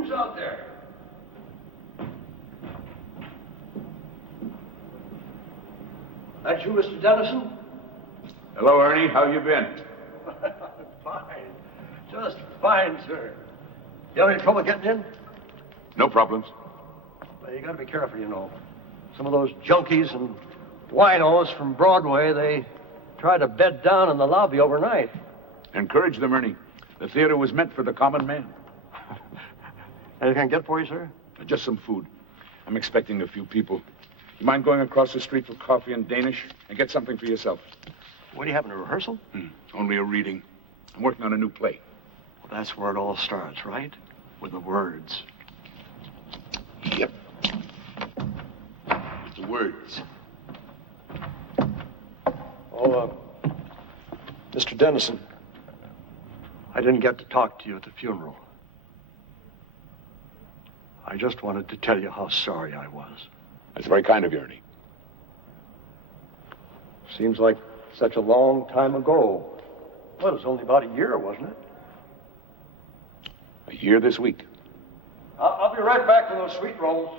Who's out there? That you, Mr. Dennison? Hello, Ernie. How you been? Fine. Just fine, sir. You have any trouble getting in? No problems. Well, you gotta be careful, you know. Some of those junkies and winos from Broadway, they try to bed down in the lobby overnight. Encourage them, Ernie. The theater was meant for the common man. Anything I can get for you, sir? Just some food. I'm expecting a few people. You mind going across the street for coffee and Danish and get something for yourself? What, do you having a rehearsal? Only a reading. I'm working on a new play. Well, that's where it all starts, right? With the words. Yep. With the words. Oh, Mr. Dennison, I didn't get to talk to you at the funeral. I just wanted to tell you how sorry I was. That's very kind of you, Ernie. Seems like such a long time ago. Well, it was only about a year, wasn't it? A year this week. I'll be right back to those sweet rolls.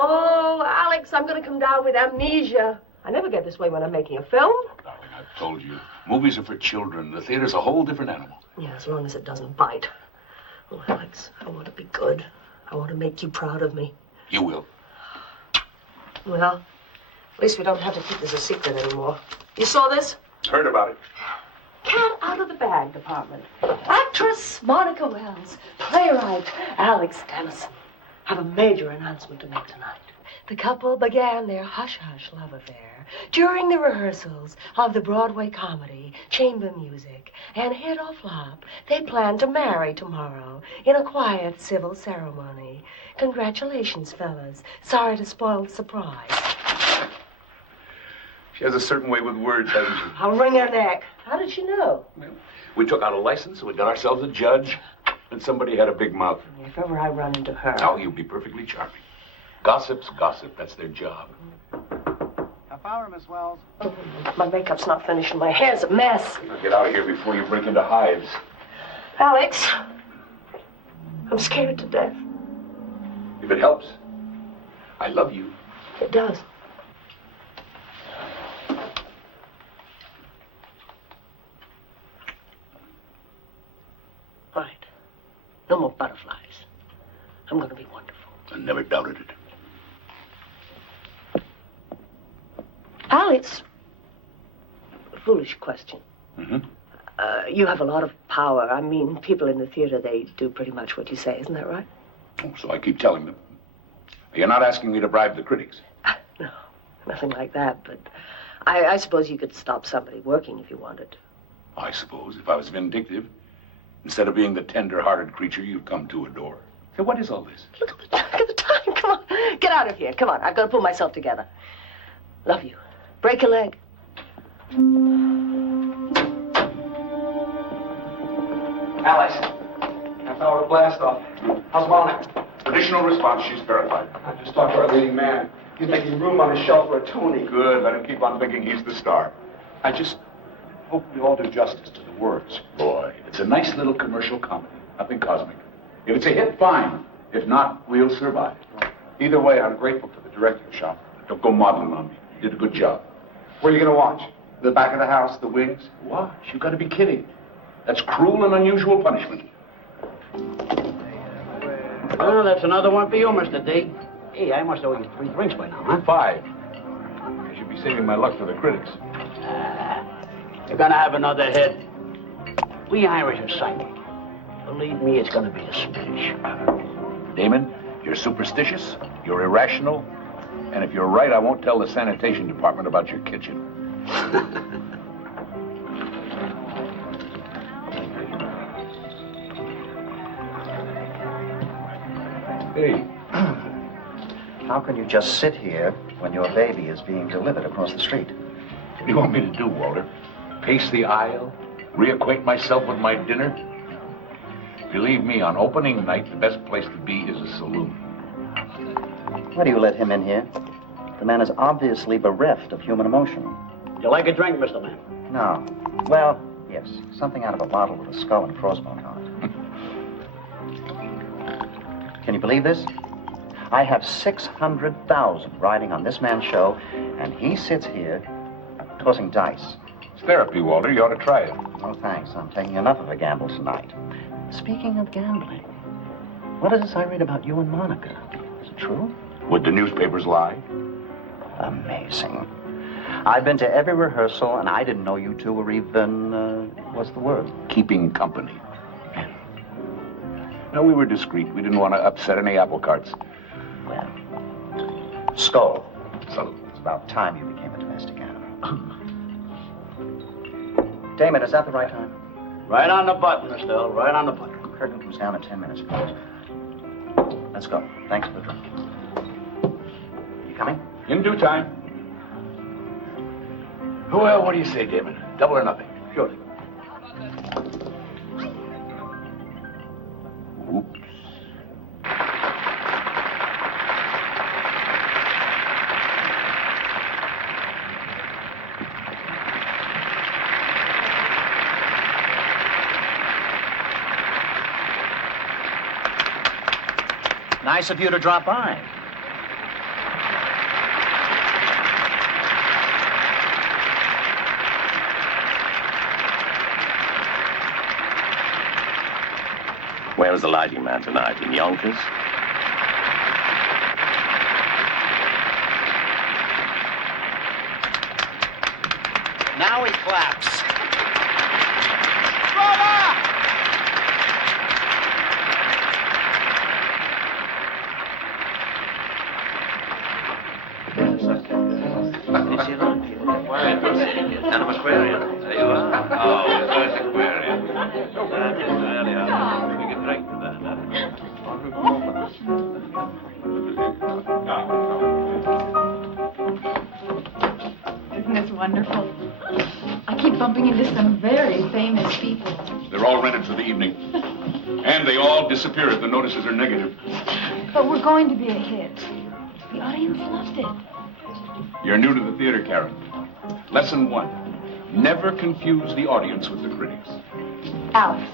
Oh, Alex, I'm going to come down with amnesia. I never get this way when I'm making a film. Darling, I've told you. Movies are for children. The theater's a whole different animal. Yeah, as long as it doesn't bite. Oh, Alex, I want to be good. I want to make you proud of me. You will. Well, at least we don't have to keep this a secret anymore. You saw this? Heard about it. Cat out of the bag department. Actress Monica Wells. Playwright Alex Dennison. have a major announcement to make tonight. The couple began their hush-hush love affair during the rehearsals of the Broadway comedy Chamber Music, and hit or flop, they plan to marry tomorrow in a quiet civil ceremony. Congratulations, fellas. Sorry to spoil the surprise. She has a certain way with words, hasn't she? I'll wring her neck. How did she know? Well, we took out a license, we got ourselves a judge, and somebody had a big mouth. If ever I run into her... Oh, you'll be perfectly charming. Gossip's gossip. That's their job. Half hour, Miss Wells. Oh, my makeup's not finished and my hair's a mess. Now get out of here before you break into hives. Alex, I'm scared to death. If it helps, I love you. It does. All right. No more butterflies. I'm going to be wonderful. I never doubted it. Alex, a foolish question. Mm-hmm. You have a lot of power. I mean, people in the theater, they do pretty much what you say. Isn't that right? Oh, so I keep telling them. You're not asking me to bribe the critics. No, nothing like that. But I suppose you could stop somebody working if you wanted. I suppose, if I was vindictive, instead of being the tender-hearted creature you've come to adore. Hey, what is all this? Look at the time. Come on. Get out of here. Come on. I've got to pull myself together. Love you. Break your leg. Alex, half hour to blast off. How's Monica? Traditional response, she's terrified. I just talked to our leading man. He's making room on his shelf for a Tony. Good, let him keep on thinking he's the star. I just hope we all do justice to the words. Boy, it's a nice little commercial comedy. Nothing cosmic. If it's a hit, fine. If not, we'll survive. Either way, I'm grateful to the directing shop. Don't go modeling on me. You did a good job. Where are you going to watch? The back of the house, the wings? Watch, you gotta be kidding. That's cruel and unusual punishment. Well, that's another one for you, Mr. D. Hey, I must owe you 3 drinks by now, huh? 5. I should be saving my luck for the critics. You're gonna have another hit. We Irish are psychic. Believe me, it's gonna be a smash. Damon, you're superstitious, you're irrational, and if you're right, I won't tell the sanitation department about your kitchen. Hey. How can you just sit here when your baby is being delivered across the street? What do you want me to do, Walter? Pace the aisle? Reacquaint myself with my dinner? Believe me, on opening night, the best place to be is a saloon. Why do you let him in here? The man is obviously bereft of human emotion. You like a drink, Mr. Man? No. Well, yes. Something out of a bottle with a skull and crossbones on it. Can you believe this? I have 600,000 riding on this man's show, and he sits here tossing dice. It's therapy, Walter. You ought to try it. Oh, thanks. I'm taking enough of a gamble tonight. Speaking of gambling, what is this I read about you and Monica? Is it true? Would the newspapers lie? Amazing. I've been to every rehearsal, and I didn't know you two were even, what's the word? Keeping company. No, we were discreet. We didn't want to upset any apple carts. Well, Skull. So, It's about time you became a domestic animal. Damon, is that the right time? Right on the button, Mr. Earl. Right on the button. Curtain comes down in 10 minutes, please. Let's go. Thanks for the drink. You coming? in due time. Well, what do you say, Damon? Double or nothing? Sure. Oops. Nice of you to drop by. Where's the lighting man tonight? In Yonkers? Now he claps. didn't see a lot of you. Dunham Aquarium. There you are. Oh, nice aquarium. That is really hard. We can drink to that, Isn't this wonderful? I keep bumping into some very famous people. They're all rented for the evening. And they all disappear if the notices are negative. But we're going to be a hit. The audience loved it. You're new to the theater, Karen. Lesson 1. Never confuse the audience with the critics. Alex.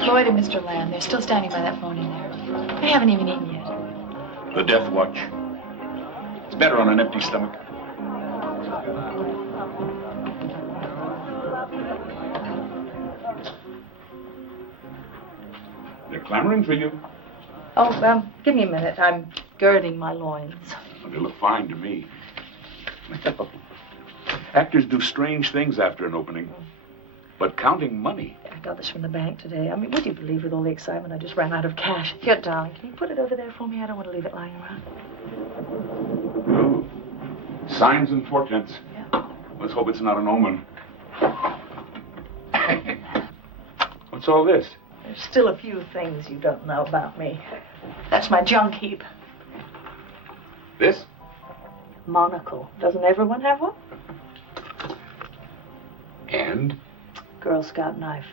Lloyd and Mr. Lamb, they're still standing by that phone in there. They haven't even eaten yet. The Death Watch. It's better on an empty stomach. They're clamoring for you. Oh, give me a minute. I'm girding my loins. They look fine to me. Actors do strange things after an opening. But counting money. I got this from the bank today. I mean, would you believe with all the excitement I just ran out of cash? Here, darling, can you put it over there for me? I don't want to leave it lying around. Ooh. Signs and portents. Yeah. Let's hope it's not an omen. What's all this? There's still a few things you don't know about me. That's my junk heap. This? Monocle. Doesn't everyone have one? And? Girl Scout knife.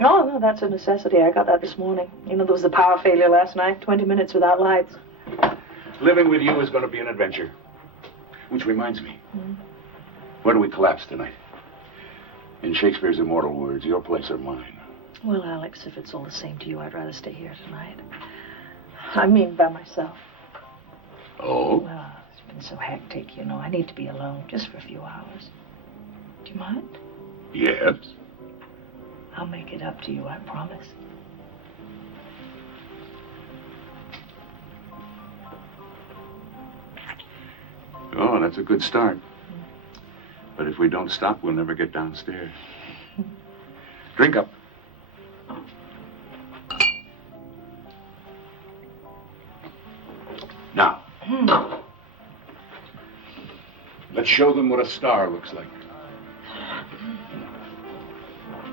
No, that's a necessity. I got that this morning. You know, there was the power failure last night. 20 minutes without lights. Living with you is going to be an adventure. Which reminds me. Where do we collapse tonight? In Shakespeare's immortal words, your place or mine. Well, Alex, if it's all the same to you, I'd rather stay here tonight. I mean, by myself. Oh? Well, it's been so hectic, you know. I need to be alone just for a few hours. Do you mind? Yes. I'll make it up to you, I promise. Oh, that's a good start. But if we don't stop, we'll never get downstairs. Drink up. Now, let's show them what a star looks like.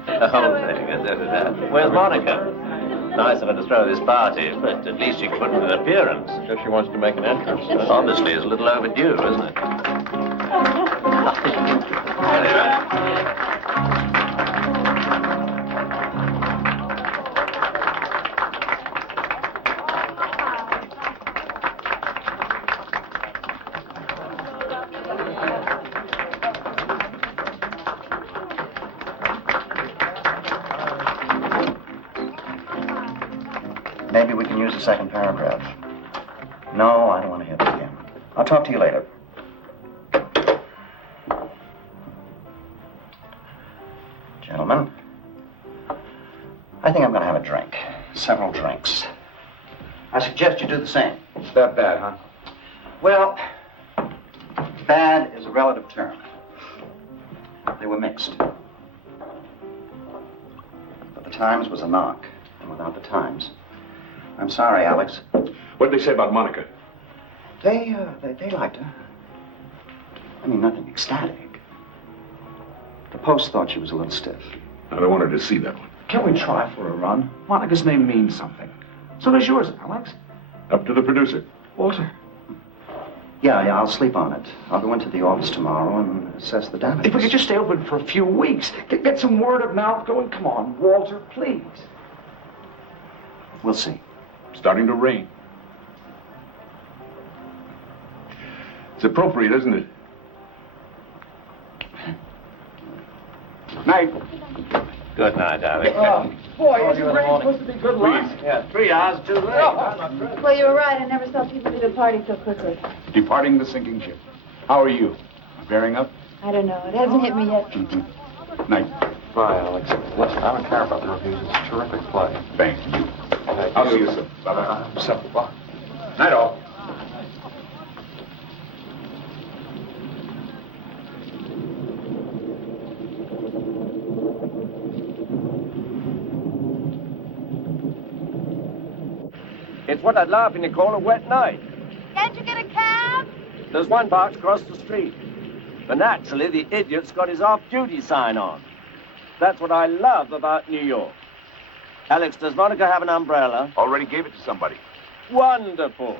Oh, where's Monica? Nice of her to throw this party, but at least she could put in an appearance. Guess she wants to make an entrance. Honestly, it's a little overdue, isn't it? Maybe we can use the second paragraph. No, I don't want to hear that again. I'll talk to you later. Gentlemen, I think I'm going to have a drink. Several drinks. I suggest you do the same. It's that bad, huh? Well, bad is a relative term. They were mixed. But the Times was a knock, and without the Times, I'm sorry, Alex. What did they say about Monica? They liked her. I mean, nothing ecstatic. The Post thought she was a little stiff. I don't want her to see that one. Can we try for a run? Monica's name means something. So does yours, Alex. Up to the producer. Walter. Yeah, I'll sleep on it. I'll go into the office tomorrow and assess the damages. If we could just stay open for a few weeks, get some word of mouth going. Come on, Walter, please. We'll see. Starting to rain. It's appropriate, isn't it? Night. Good night, Alex. Boy, isn't rain supposed to be good luck? Yeah, 3 hours too late. Well, you were right. I never saw people leave a party so quickly. Departing the sinking ship. How are you? Bearing up? I don't know. It hasn't hit me yet. Night. Bye, Alex. Listen, I don't care about the reviews. It's a terrific play. Thank you. I'll see you soon. Bye-bye. 7 o'clock. Night all. It's what I'd laughingly call a wet night. Can't you get a cab? There's one box across the street. But naturally, the idiot's got his off-duty sign on. That's what I love about New York. Alex, does Monica have an umbrella? Already gave it to somebody. Wonderful.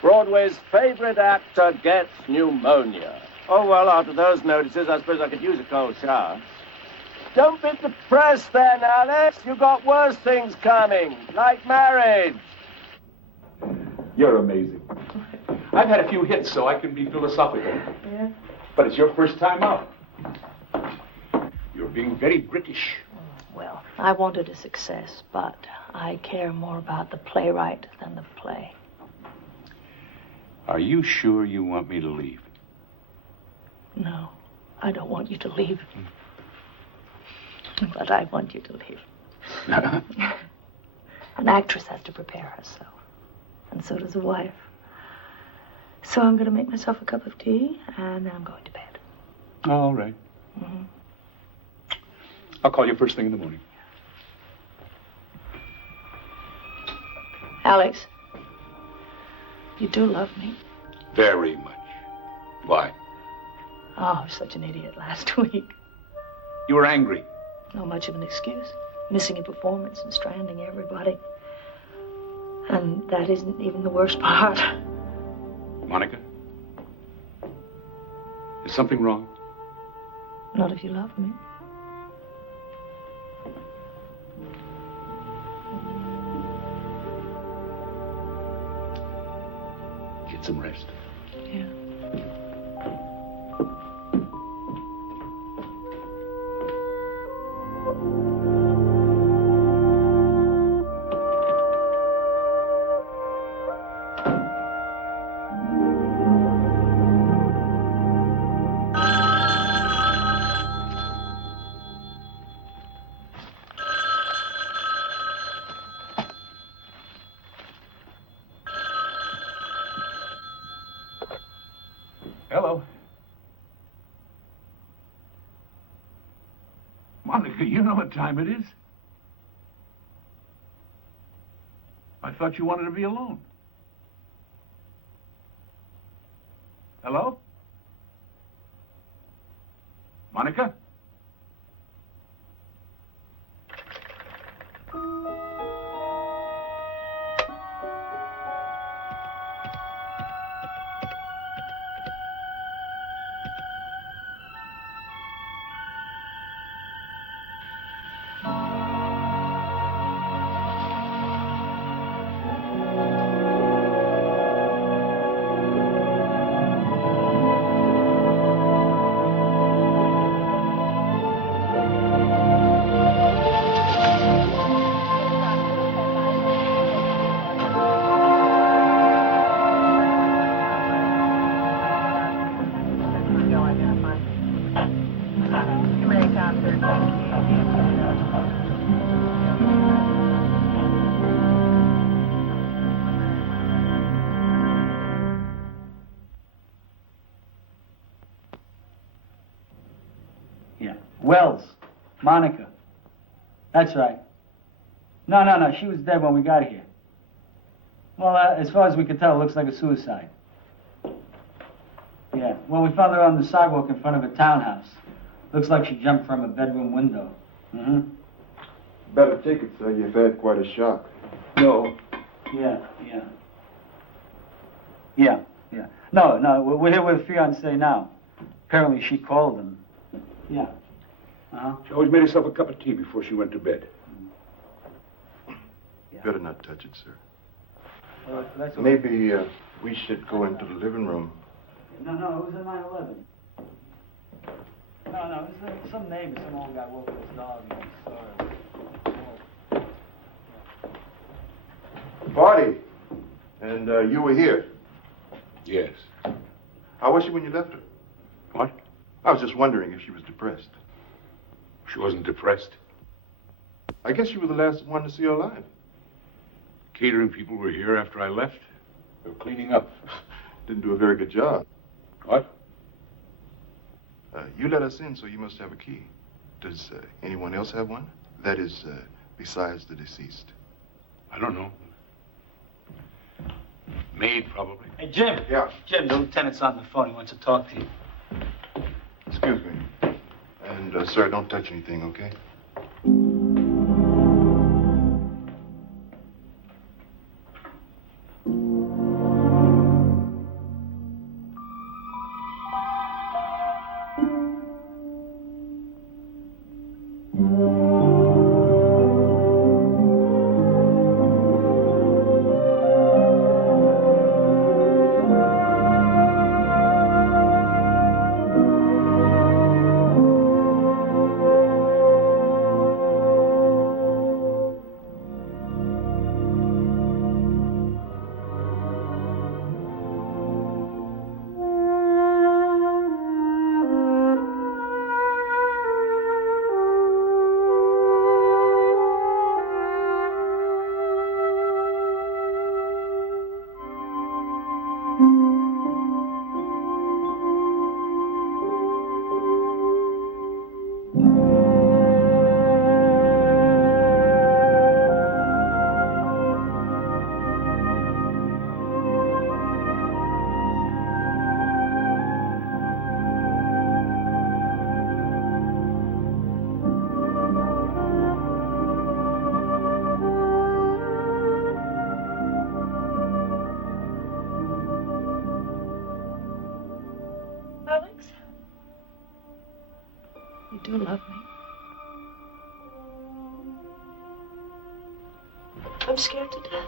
Broadway's favorite actor gets pneumonia. Oh, well, after those notices, I suppose I could use a cold shower. Don't be depressed then, Alex. You got worse things coming, like marriage. You're amazing. I've had a few hits, so I can be philosophical. Yeah? But it's your first time out. You're being very British. Well, I wanted a success, but I care more about the playwright than the play. Are you sure you want me to leave? No, I don't want you to leave. But I want you to leave. An actress has to prepare herself. And so does a wife. So I'm going to make myself a cup of tea, and then I'm going to bed. All right. Mm-hmm. I'll call you first thing in the morning. Alex, you do love me. Very much. Why? Oh, I was such an idiot last week. You were angry. Not much of an excuse. Missing a performance and stranding everybody. And that isn't even the worst part. Monica? Is something wrong? Not if you love me. Get some rest. Yeah. Hello. Monica, you know what time it is. I thought you wanted to be alone. Hello? Monica? Wells. Monica. That's right. No. She was dead when we got here. Well, as far as we can tell, it looks like a suicide. Yeah. Well, we found her on the sidewalk in front of a townhouse. Looks like she jumped from a bedroom window. Mm-hmm. Better take it, sir. You've had quite a shock. No. Yeah. No, we're here with a fiancé now. Apparently she called him. Yeah. Uh-huh. She always made herself a cup of tea before she went to bed. Better not touch it, sir. Well, that's what... Maybe we should go into the living room. No, it was a 9/11. No, it was some neighbor, some old guy woke up his dog and he saw her. Party. And you were here. Yes. How was she when you left her? What? I was just wondering if she was depressed. She wasn't depressed. I guess you were the last one to see her alive. Catering people were here after I left. They were cleaning up. Didn't do a very good job. What? You let us in, so you must have a key. Does anyone else have one? That is, besides the deceased. I don't know. Maid, probably. Hey, Jim. Yeah. Jim, the lieutenant's on the phone. He wants to talk to you. Excuse me. And, sir, don't touch anything, okay? Alex? You do love me. I'm scared to death.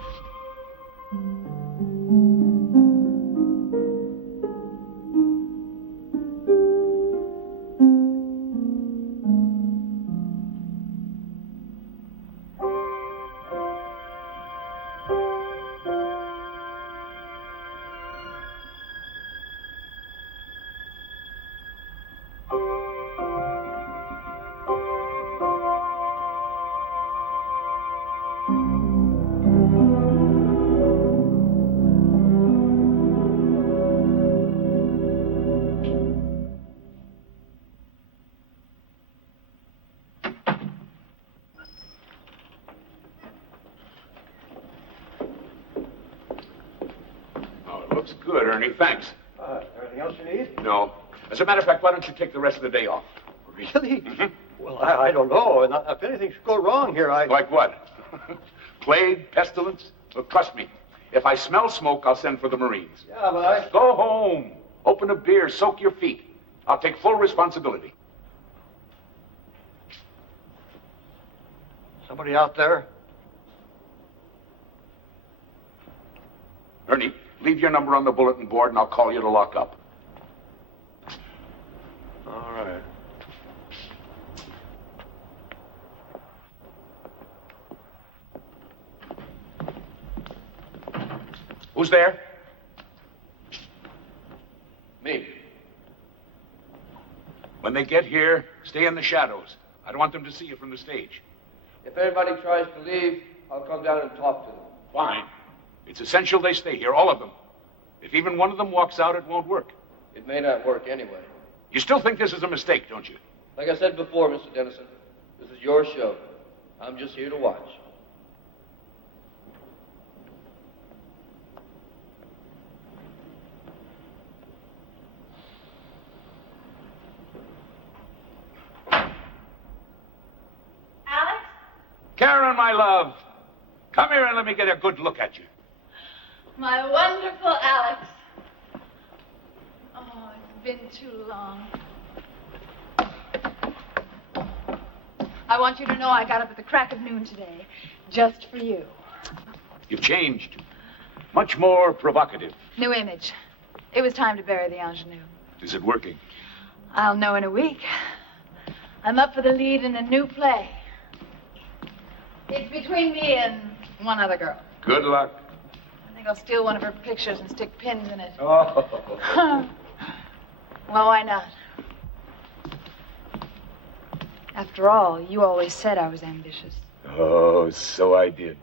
Looks good, Ernie. Thanks. Anything else you need? No. As a matter of fact, why don't you take the rest of the day off? Really? Well, I don't know. And if anything should go wrong here, Like what? Plague? Pestilence? Well, trust me. If I smell smoke, I'll send for the Marines. Yeah, but Go home. Open a beer. Soak your feet. I'll take full responsibility. Somebody out there? Ernie, leave your number on the bulletin board and I'll call you to lock up. All right. Who's there? Me. When they get here, stay in the shadows. I don't want them to see you from the stage. If anybody tries to leave, I'll come down and talk to them. Fine. It's essential they stay here, all of them. If even one of them walks out, it won't work. It may not work anyway. You still think this is a mistake, don't you? Like I said before, Mr. Dennison, this is your show. I'm just here to watch. Alex? Karen, my love, come here and let me get a good look at you. My wonderful Alex. Oh, it's been too long. I want you to know I got up at the crack of noon today, just for you. You've changed. Much more provocative. New image. It was time to bury the ingenue. Is it working? I'll know in a week. I'm up for the lead in a new play. It's between me and one other girl. Good luck. I think I'll steal one of her pictures and stick pins in it. Oh. Well, why not? After all, you always said I was ambitious. Oh, so I did.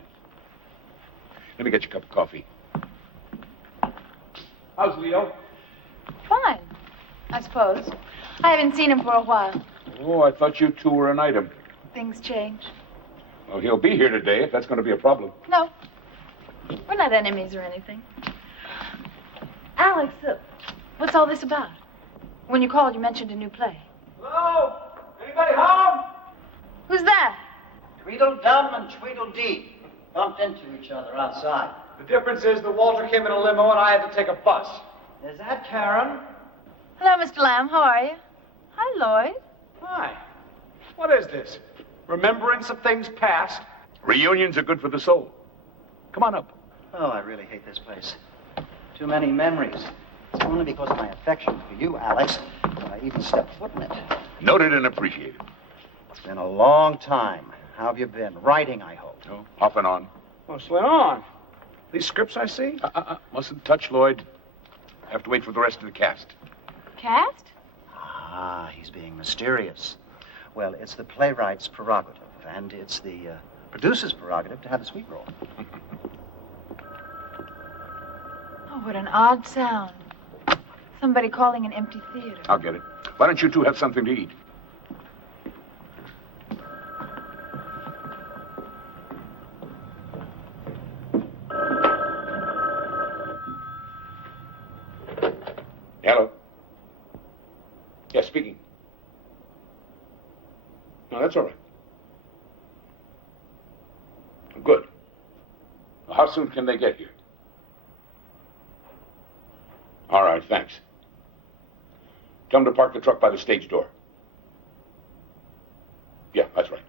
Let me get you a cup of coffee. How's Leo? Fine, I suppose. I haven't seen him for a while. Oh, I thought you two were an item. Things change. Well, he'll be here today if that's going to be a problem. No, we're not enemies or anything. Alex, what's all this about? When you called, you mentioned a new play. Hello? Anybody home? Who's that? Tweedledum and Tweedledee bumped into each other outside. The difference is that Walter came in a limo and I had to take a bus. Is that Karen? Hello, Mr. Lamb. How are you? Hi, Lloyd. Hi. What is this? Remembrance of things past? Reunions are good for the soul. Come on up. Oh, I really hate this place. Too many memories. It's only because of my affection for you, Alex, that I even stepped foot in it. Noted and appreciated. It's been a long time. How have you been? Writing, I hope. Oh, off and on. What's going on? These scripts I see? Mustn't touch Lloyd. Have to wait for the rest of the cast. Cast? Ah, he's being mysterious. Well, it's the playwright's prerogative, and it's the producer's prerogative to have the sweet roll. Oh, what an odd sound. Somebody calling an empty theater. I'll get it. Why don't you two have something to eat? Hello? Yes, speaking. No, that's all right. Good. Well, how soon can they get here? All right, thanks. Tell them to park the truck by the stage door. Yeah, that's right.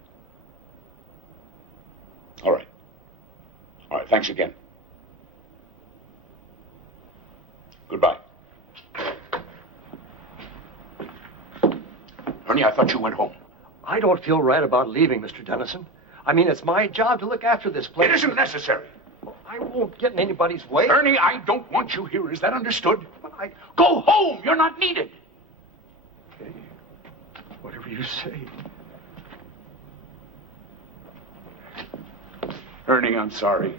All right. All right, thanks again. Goodbye. Ernie, I thought you went home. I don't feel right about leaving, Mr. Dennison. I mean, it's my job to look after this place. It isn't necessary. I won't get in anybody's way. Ernie, I don't want you here. Is that understood? Go home. You're not needed. Okay. Whatever you say. Ernie, I'm sorry.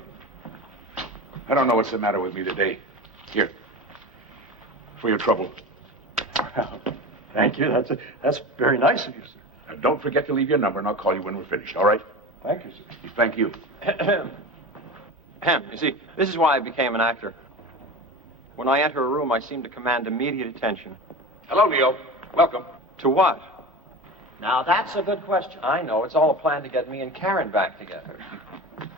I don't know what's the matter with me today. Here. For your trouble. Well, thank you. That's very nice of you, sir. Now, don't forget to leave your number, and I'll call you when we're finished, all right? Thank you, sir. Thank you. You see, this is why I became an actor. When I enter a room, I seem to command immediate attention. Hello, Leo. Welcome. To what? Now, that's a good question. I know. It's all a plan to get me and Karen back together.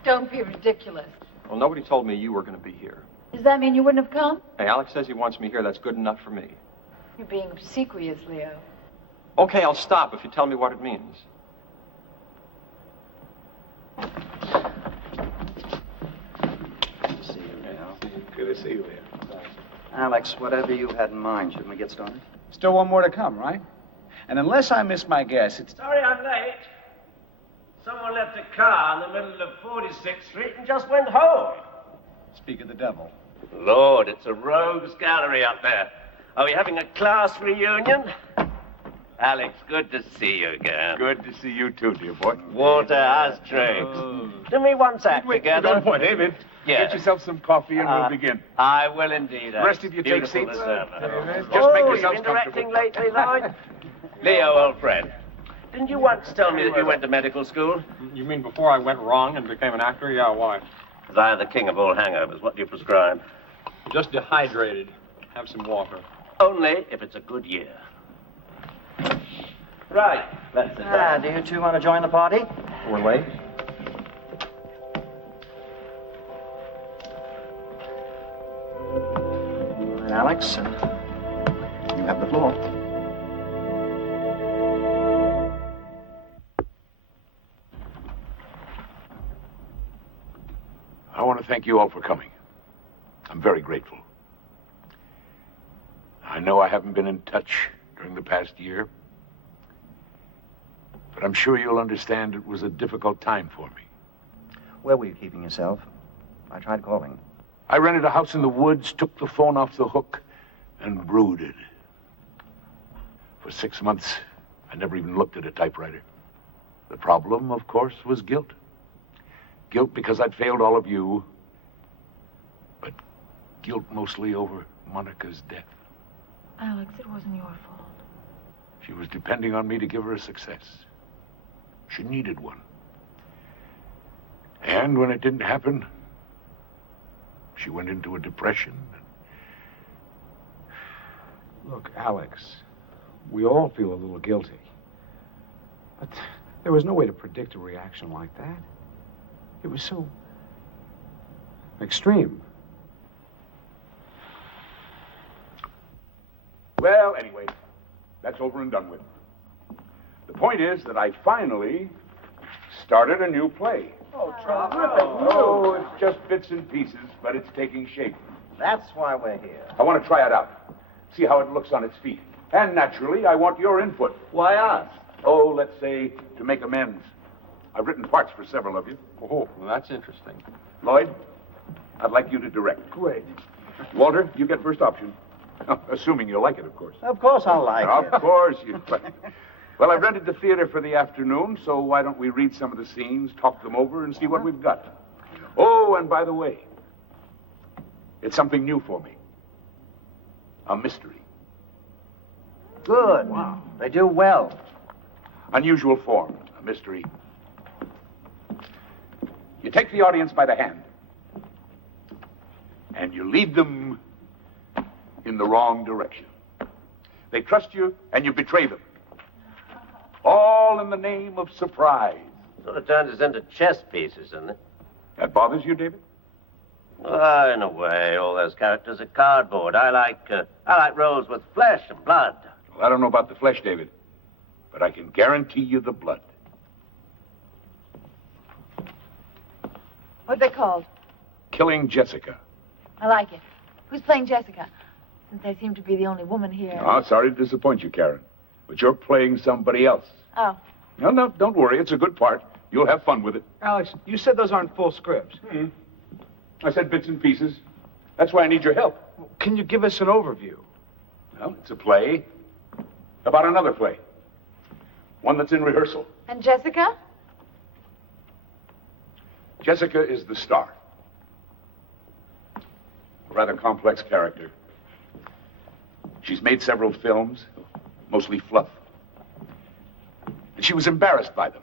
Don't be ridiculous. Well, nobody told me you were going to be here. Does that mean you wouldn't have come? Hey, Alex says he wants me here. That's good enough for me. You're being obsequious, Leo. Okay, I'll stop if you tell me what it means. Good to see you, Leo. Good to see you, Leo. Alex, whatever you had in mind, shouldn't we get started? Still one more to come, right? And unless I miss my guess, it's... Sorry I'm late. Someone left a car in the middle of 46th Street and just went home. Speak of the devil. Lord, it's a rogues gallery up there. Are we having a class reunion? Alex, good to see you again. Good to see you too, dear boy. Walter, how's drinks? Do me one act together. Don't point, David. Yes. Get yourself some coffee and we'll begin. I will indeed. The rest of you take Beautiful seats. Just Oh, make you've yourselves been directing comfortable. lately, Lloyd? Leo, old friend, didn't you once tell me that you went to medical school? You mean before I went wrong and became an actor? Yeah, why? Because I am the king of all hangovers. What do you prescribe? Just dehydrated. Have some water. Only if it's a good year. Right. That's it. Do you two want to join the party? We're late. All right, Alex, you have the floor. I want to thank you all for coming. I'm very grateful. I know I haven't been in touch during the past year, but I'm sure you'll understand it was a difficult time for me. Where were you keeping yourself? I tried calling. I rented a house in the woods, took the phone off the hook, and brooded. For 6 months, I never even looked at a typewriter. The problem, of course, was guilt. Guilt because I'd failed all of you, but guilt mostly over Monica's death. Alex, it wasn't your fault. She was depending on me to give her a success. She needed one. And when it didn't happen, She went into a depression. Look, Alex, we all feel a little guilty. But there was no way to predict a reaction like that. It was so extreme. Well, anyway, that's over and done with. The point is that I finally started a new play. Oh, terrific. Oh, it's just bits and pieces, but it's taking shape. That's why we're here. I want to try it out, see how it looks on its feet. And naturally, I want your input. Why us? Oh, let's say to make amends. I've written parts for several of you. Oh, well, that's interesting. Lloyd, I'd like you to direct. Great. Walter, you get first option. Assuming you like it, of course. Of course I'll like it. Of course you like it. Well, I've rented the theater for the afternoon, so why don't we read some of the scenes, talk them over, and see what we've got. Oh, and by the way, it's something new for me. A mystery. Good. Wow. They do well. Unusual form, a mystery. You take the audience by the hand, and you lead them in the wrong direction. They trust you, and you betray them. All in the name of surprise. Sort of turns us into chess pieces, doesn't it? That bothers you, David? In a way, all those characters are cardboard. I like roles with flesh and blood. Well, I don't know about the flesh, David, but I can guarantee you the blood. What's it called? Killing Jessica. I like it. Who's playing Jessica? Since I seem to be the only woman here. Oh, sorry to disappoint you, Karen, but you're playing somebody else. Oh. No, don't worry. It's a good part. You'll have fun with it. Alex, you said those aren't full scripts. I said bits and pieces. That's why I need your help. Can you give us an overview? Well, it's a play about another play. One that's in rehearsal. And Jessica? Jessica is the star. A rather complex character. She's made several films, mostly fluff. And she was embarrassed by them.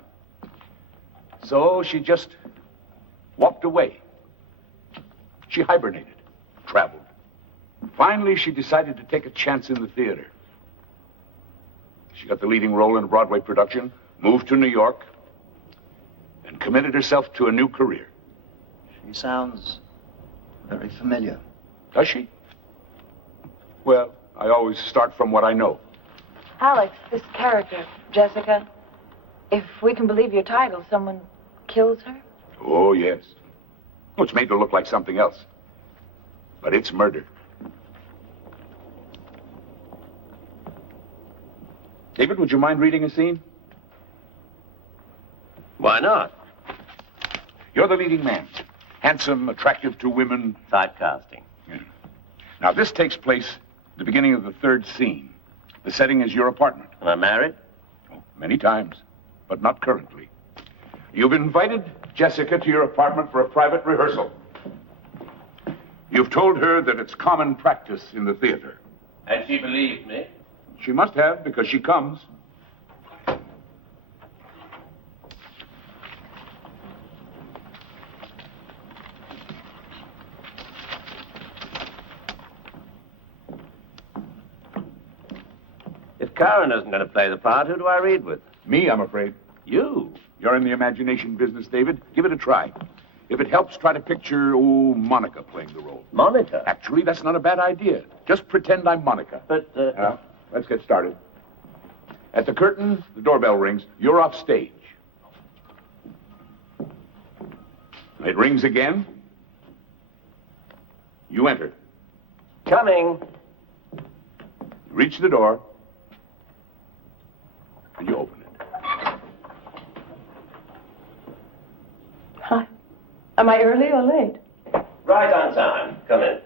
So she just walked away. She hibernated, traveled. Finally, she decided to take a chance in the theater. She got the leading role in a Broadway production, moved to New York, and committed herself to a new career. She sounds very familiar. Does she? Well, I always start from what I know. Alex, this character, Jessica, if we can believe your title, someone kills her? Oh, yes. Well, it's made to look like something else. But it's murder. David, would you mind reading a scene? Why not? You're the leading man. Handsome, attractive to women. Typecasting. Yeah. Now, this takes place at the beginning of the third scene. The setting is your apartment. Am I married? Oh, many times, but not currently. You've invited Jessica to your apartment for a private rehearsal. You've told her that it's common practice in the theater. And she believed me? She must have, because she comes. If Karen isn't going to play the part, who do I read with? Me, I'm afraid. You? You're in the imagination business, David. Give it a try. If it helps, try to picture, Monica playing the role. Monica? Actually, that's not a bad idea. Just pretend I'm Monica. But, Now, let's get started. At the curtain, the doorbell rings. You're off stage. It rings again. You enter. Coming. You reach the door, and you open it. Hi. Am I early or late? Right on time. Come in.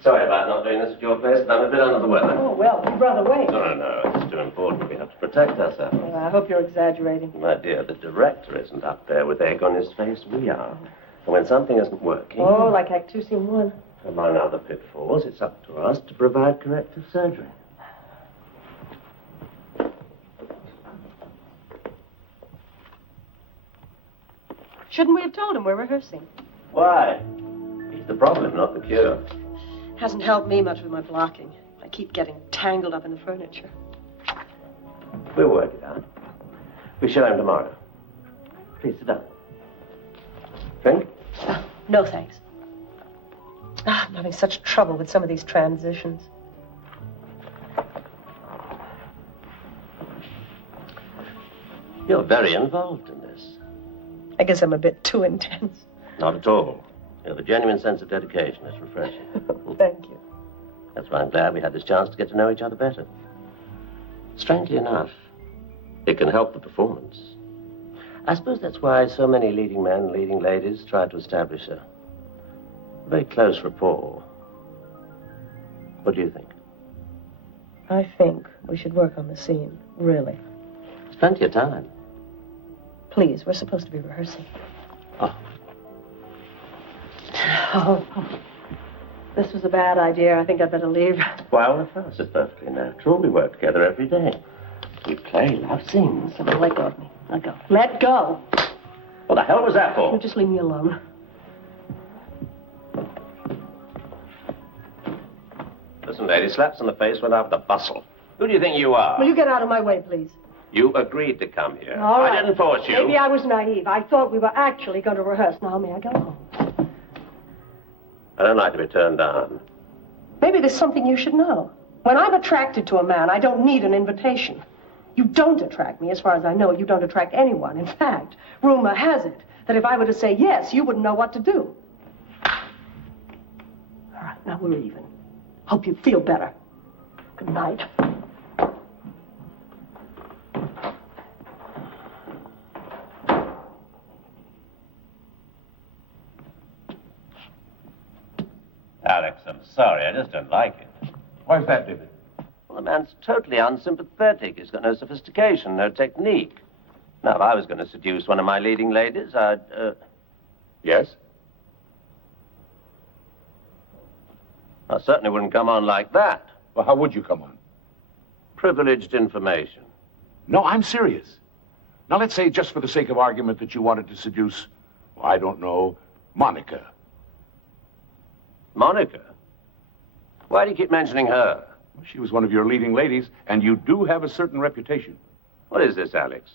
Sorry about not doing this at your place, but I'm a bit under the weather. Oh, well, you'd rather wait. No, it's too important. We have to protect ourselves. Well, I hope you're exaggerating. My dear, the director isn't up there with egg on his face. We are. And when something isn't working... Oh, like Act 2, Scene 1. Among other pitfalls, it's up to us to provide corrective surgery. Shouldn't we have told him we're rehearsing? Why? He's the problem, not the cure. Hasn't helped me much with my blocking. I keep getting tangled up in the furniture. We'll work it out. We show him tomorrow. Please sit down. Drink? No, thanks. I'm having such trouble with some of these transitions. You're very involved in this. I guess I'm a bit too intense. Not at all. You have a genuine sense of dedication. It's refreshing. Thank you. That's why I'm glad we had this chance to get to know each other better. Strangely enough, it can help the performance. I suppose that's why so many leading men and leading ladies try to establish a very close rapport. What do you think? I think we should work on the scene, really. There's plenty of time. Please, we're supposed to be rehearsing. Oh. Oh, this was a bad idea. I think I'd better leave. Why, all of us is perfectly natural. We work together every day. We play love scenes. Let go of me. Let go. Let go. What the hell was that for? You just leave me alone. Listen, lady, slaps in the face went out with a bustle. Who do you think you are? Will you get out of my way, please? You agreed to come here. All right. I didn't force you. Maybe I was naive. I thought we were actually going to rehearse. Now, may I go home? I don't like to be turned down. Maybe there's something you should know. When I'm attracted to a man, I don't need an invitation. You don't attract me. As far as I know, you don't attract anyone. In fact, rumor has it that if I were to say yes, you wouldn't know what to do. All right, now we're even. Hope you feel better. Good night. Alex, I'm sorry. I just don't like it. Why's that, David? Well, the man's totally unsympathetic. He's got no sophistication, no technique. Now, if I was going to seduce one of my leading ladies, I'd, Yes? I certainly wouldn't come on like that. Well, how would you come on? Privileged information. No, I'm serious. Now, let's say, just for the sake of argument, that you wanted to seduce, well, I don't know, Monica. Monica? Why do you keep mentioning her? Well, she was one of your leading ladies, and you do have a certain reputation. What is this, Alex?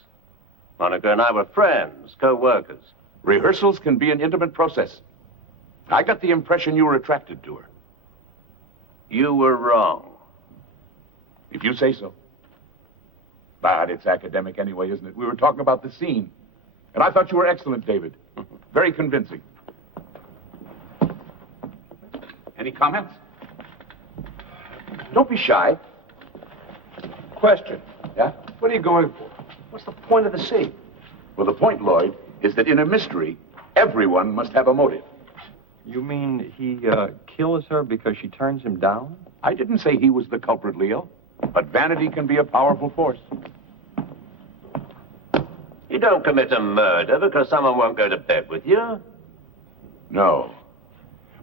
Monica and I were friends, co-workers. Rehearsals can be an intimate process. I got the impression you were attracted to her. You were wrong. If you say so. But it's academic anyway, isn't it? We were talking about the scene. And I thought you were excellent, David. Very convincing. Any comments? Don't be shy. Question. Yeah? What are you going for? What's the point of the scene? Well, the point, Lloyd, is that in a mystery, everyone must have a motive. You mean he kills her because she turns him down? I didn't say he was the culprit, Leo. But vanity can be a powerful force. You don't commit a murder because someone won't go to bed with you. No.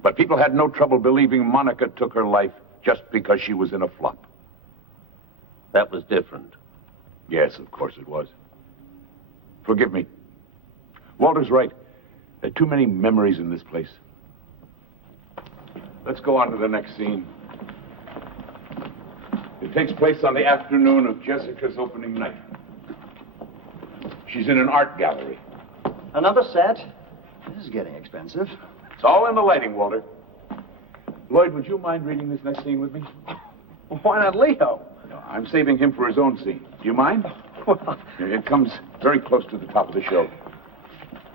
But people had no trouble believing Monica took her life just because she was in a flop. That was different. Yes, of course it was. Forgive me. Walter's right. There are too many memories in this place. Let's go on to the next scene. It takes place on the afternoon of Jessica's opening night. She's in an art gallery. Another set? This is getting expensive. It's all in the lighting, Walter. Lloyd, would you mind reading this next scene with me? Why not Leo? No, I'm saving him for his own scene. Do you mind? Well, It comes very close to the top of the show.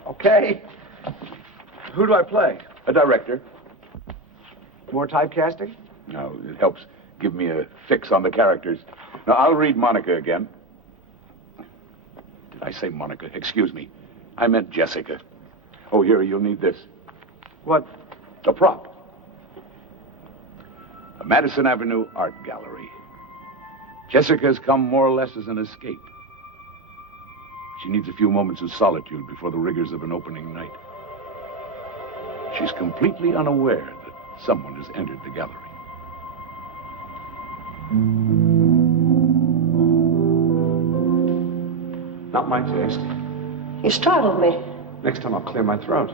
okay. Who do I play? A director. More typecasting? No, it helps give me a fix on the characters. Now, I'll read Monica again. Did I say Monica? Excuse me. I meant Jessica. Oh, here, you'll need this. What? A prop. A Madison Avenue art gallery. Jessica's come more or less as an escape. She needs a few moments of solitude before the rigors of an opening night. She's completely unaware that someone has entered the gallery. Not my taste. You startled me. Next time I'll clear my throat.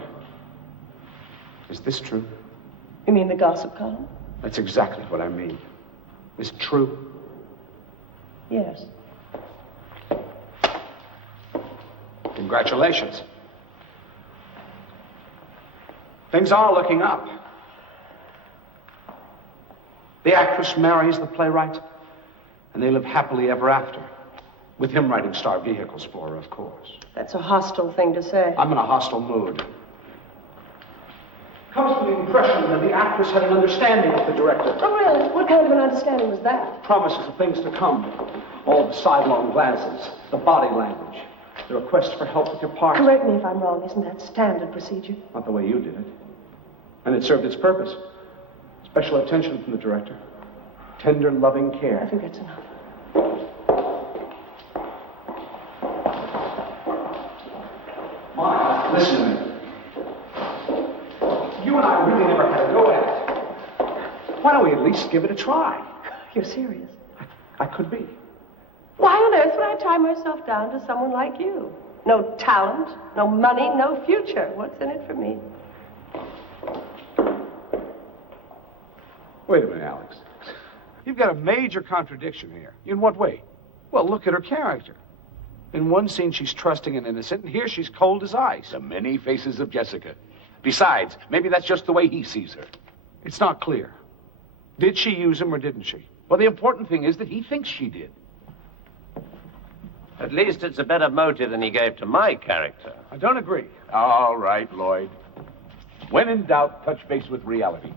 Is this true? You mean the gossip column? That's exactly what I mean. Is it true? Yes. Congratulations. Things are looking up. The actress marries the playwright, and they live happily ever after. With him writing Star Vehicles for her, of course. That's a hostile thing to say. I'm in a hostile mood. Comes from the impression that the actress had an understanding with the director. Oh, really? What kind of an understanding was that? Promises of things to come. All the sidelong glances, the body language, the request for help with your part. Correct me if I'm wrong. Isn't that standard procedure? Not the way you did it. And it served its purpose. Special attention from the director. Tender, loving care. I think that's enough. Mom, listen to me. You and I really never had a go at it. Why don't we at least give it a try? You're serious? I could be. Why on earth would I tie myself down to someone like you? No talent, no money, no future. What's in it for me? Wait a minute, Alex. You've got a major contradiction here. In what way? Well, look at her character. In one scene, she's trusting and innocent, and here she's cold as ice. The many faces of Jessica. Besides, maybe that's just the way he sees her. It's not clear. Did she use him or didn't she? Well, the important thing is that he thinks she did. At least it's a better motive than he gave to my character. I don't agree. All right, Lloyd. When in doubt, touch base with reality.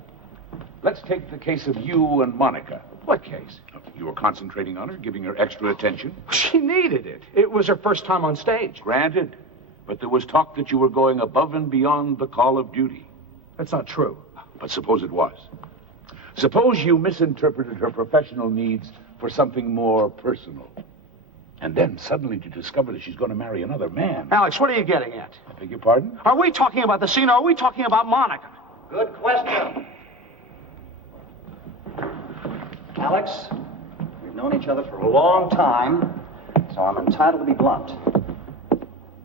Let's take the case of you and Monica. What case? You were concentrating on her, giving her extra attention. She needed it. It was her first time on stage. Granted. But there was talk that you were going above and beyond the call of duty. That's not true. But suppose it was. Suppose you misinterpreted her professional needs for something more personal. And then suddenly you discover that she's going to marry another man. Alex, what are you getting at? I beg your pardon? Are we talking about the scene or are we talking about Monica? Good question. Alex, we've known each other for a long time, so I'm entitled to be blunt.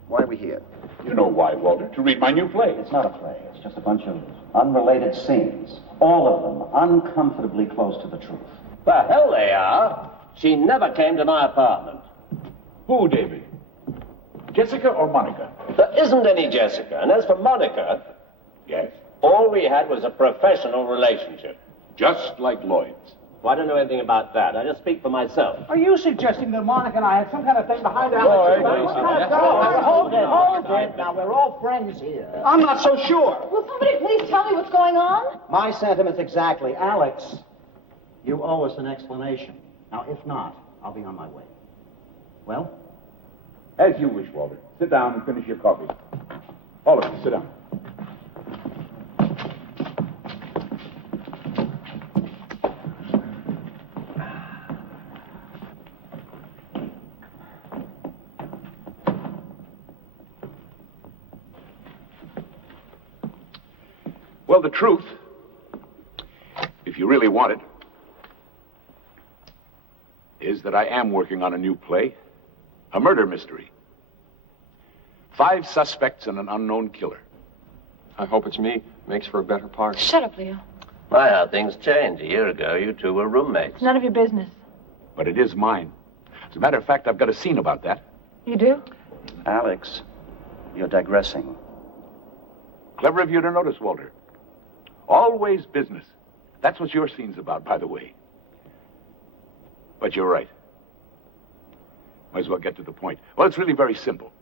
Why are we here? You know why, Walter. To read my new play. It's not a play. It's just a bunch of unrelated scenes. All of them uncomfortably close to the truth. The hell they are. She never came to my apartment. Who, David? Jessica or Monica? There isn't any Jessica. And as for Monica... Yes? All we had was a professional relationship. Just like Lloyd's. Well, I don't know anything about that. I just speak for myself. Are you suggesting that Monica and I had some kind of thing behind our Lloyd, Hold it. Now, we're all friends here. I'm not so sure. Will somebody please tell me what's going on? My sentiments exactly. Alex, you owe us an explanation. Now, if not, I'll be on my way. Well? As you wish, Walter. Sit down and finish your coffee. All of you, sit down. Well, the truth, if you really want it, is that I am working on a new play, a murder mystery. 5 suspects and an unknown killer. I hope it's me. Makes for a better part. Shut up, Leo. My, how things changed. A year ago, you two were roommates. It's none of your business. But it is mine. As a matter of fact, I've got a scene about that. You do? Alex, you're digressing. Clever of you to notice, Walter. Always business. That's what your scene's about, by the way. But you're right. Might as well get to the point. Well, it's really very simple.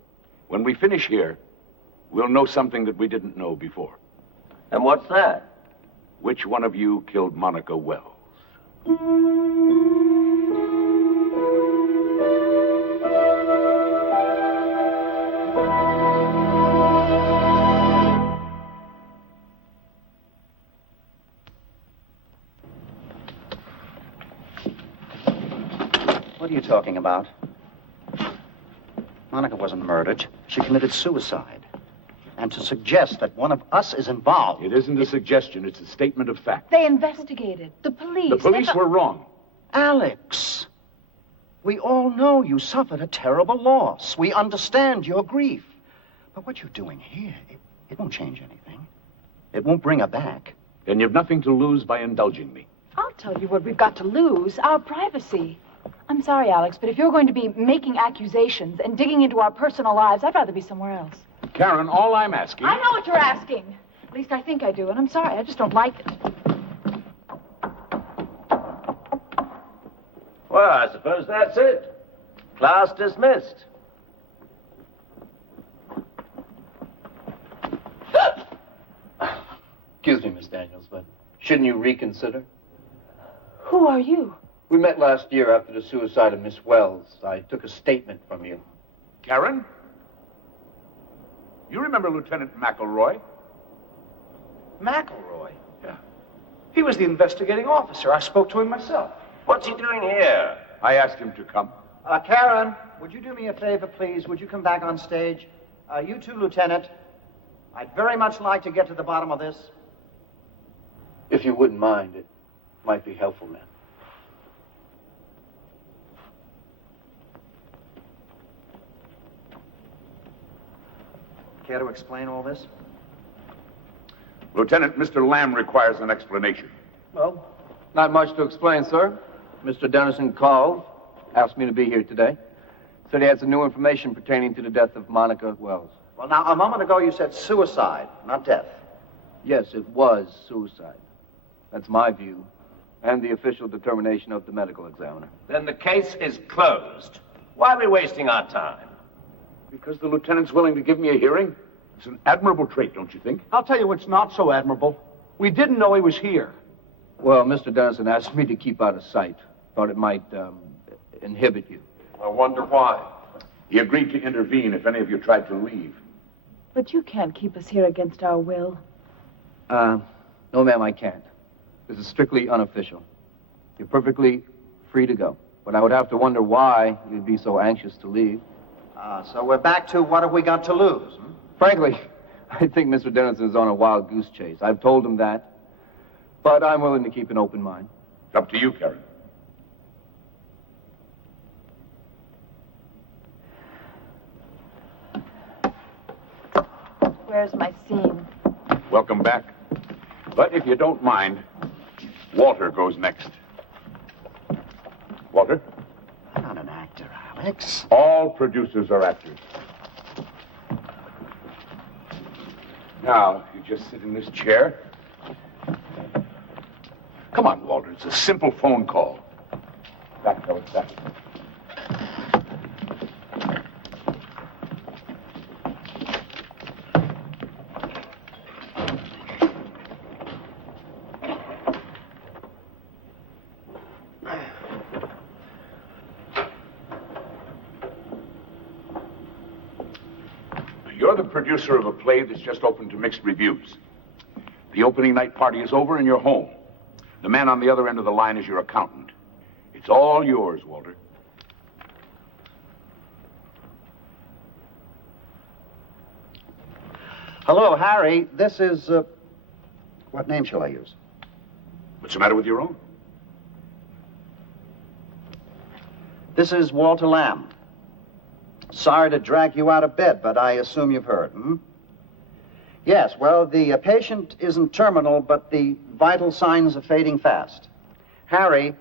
When we finish here, we'll know something that we didn't know before. And what's that? Which one of you killed Monica Wells? What are you talking about? Monica wasn't murdered. She committed suicide. And to suggest that one of us is involved... It isn't a suggestion, it's a statement of fact. They investigated. The police. The police were wrong. Alex, we all know you suffered a terrible loss. We understand your grief. But what you're doing here, it won't change anything. It won't bring her back. Then you've nothing to lose by indulging me. I'll tell you what we've got to lose, our privacy. I'm sorry, Alex, but if you're going to be making accusations and digging into our personal lives, I'd rather be somewhere else. Karen, all I'm asking... I know what you're asking. At least I think I do, and I'm sorry, I just don't like it. Well, I suppose that's it. Class dismissed. Excuse me, Miss Daniels, but shouldn't you reconsider? Who are you? We met last year after the suicide of Miss Wells. I took a statement from you. Karen? You remember Lieutenant McElroy? McElroy? Yeah. He was the investigating officer. I spoke to him myself. What's he doing here? I asked him to come. Karen, would you do me a favor, please? Would you come back on stage? You too, Lieutenant. I'd very much like to get to the bottom of this. If you wouldn't mind, it might be helpful, ma'am. Care to explain all this? Lieutenant, Mr. Lamb requires an explanation. Well, not much to explain, sir. Mr. Dennison called, asked me to be here today. Said he had some new information pertaining to the death of Monica Wells. Well, now, a moment ago you said suicide, not death. Yes, it was suicide. That's my view, and the official determination of the medical examiner. Then the case is closed. Why are we wasting our time? Because the lieutenant's willing to give me a hearing? It's an admirable trait, don't you think? I'll tell you what's not so admirable. We didn't know he was here. Well, Mr. Dennison asked me to keep out of sight. Thought it might inhibit you. I wonder why. He agreed to intervene if any of you tried to leave. But you can't keep us here against our will. No, ma'am, I can't. This is strictly unofficial. You're perfectly free to go. But I would have to wonder why you'd be so anxious to leave. So we're back to what have we got to lose? Frankly, I think Mr. Dennison is on a wild goose chase. I've told him that. But I'm willing to keep an open mind. It's up to you, Karen. Where's my scene? Welcome back. But if you don't mind, Walter goes next. Walter? I'm not an actor, Alex. All producers are actors. Now, you just sit in this chair. Come on, Walter. It's a simple phone call. Back, fellas, back. You're the producer of a play that's just opened to mixed reviews. The opening night party is over and you're home. The man on the other end of the line is your accountant. It's all yours, Walter. Hello, Harry. This is, what name shall I use? What's the matter with your own? This is Walter Lamb. Sorry to drag you out of bed, but I assume you've heard, Yes, well, the patient isn't terminal, but the vital signs are fading fast. Harry,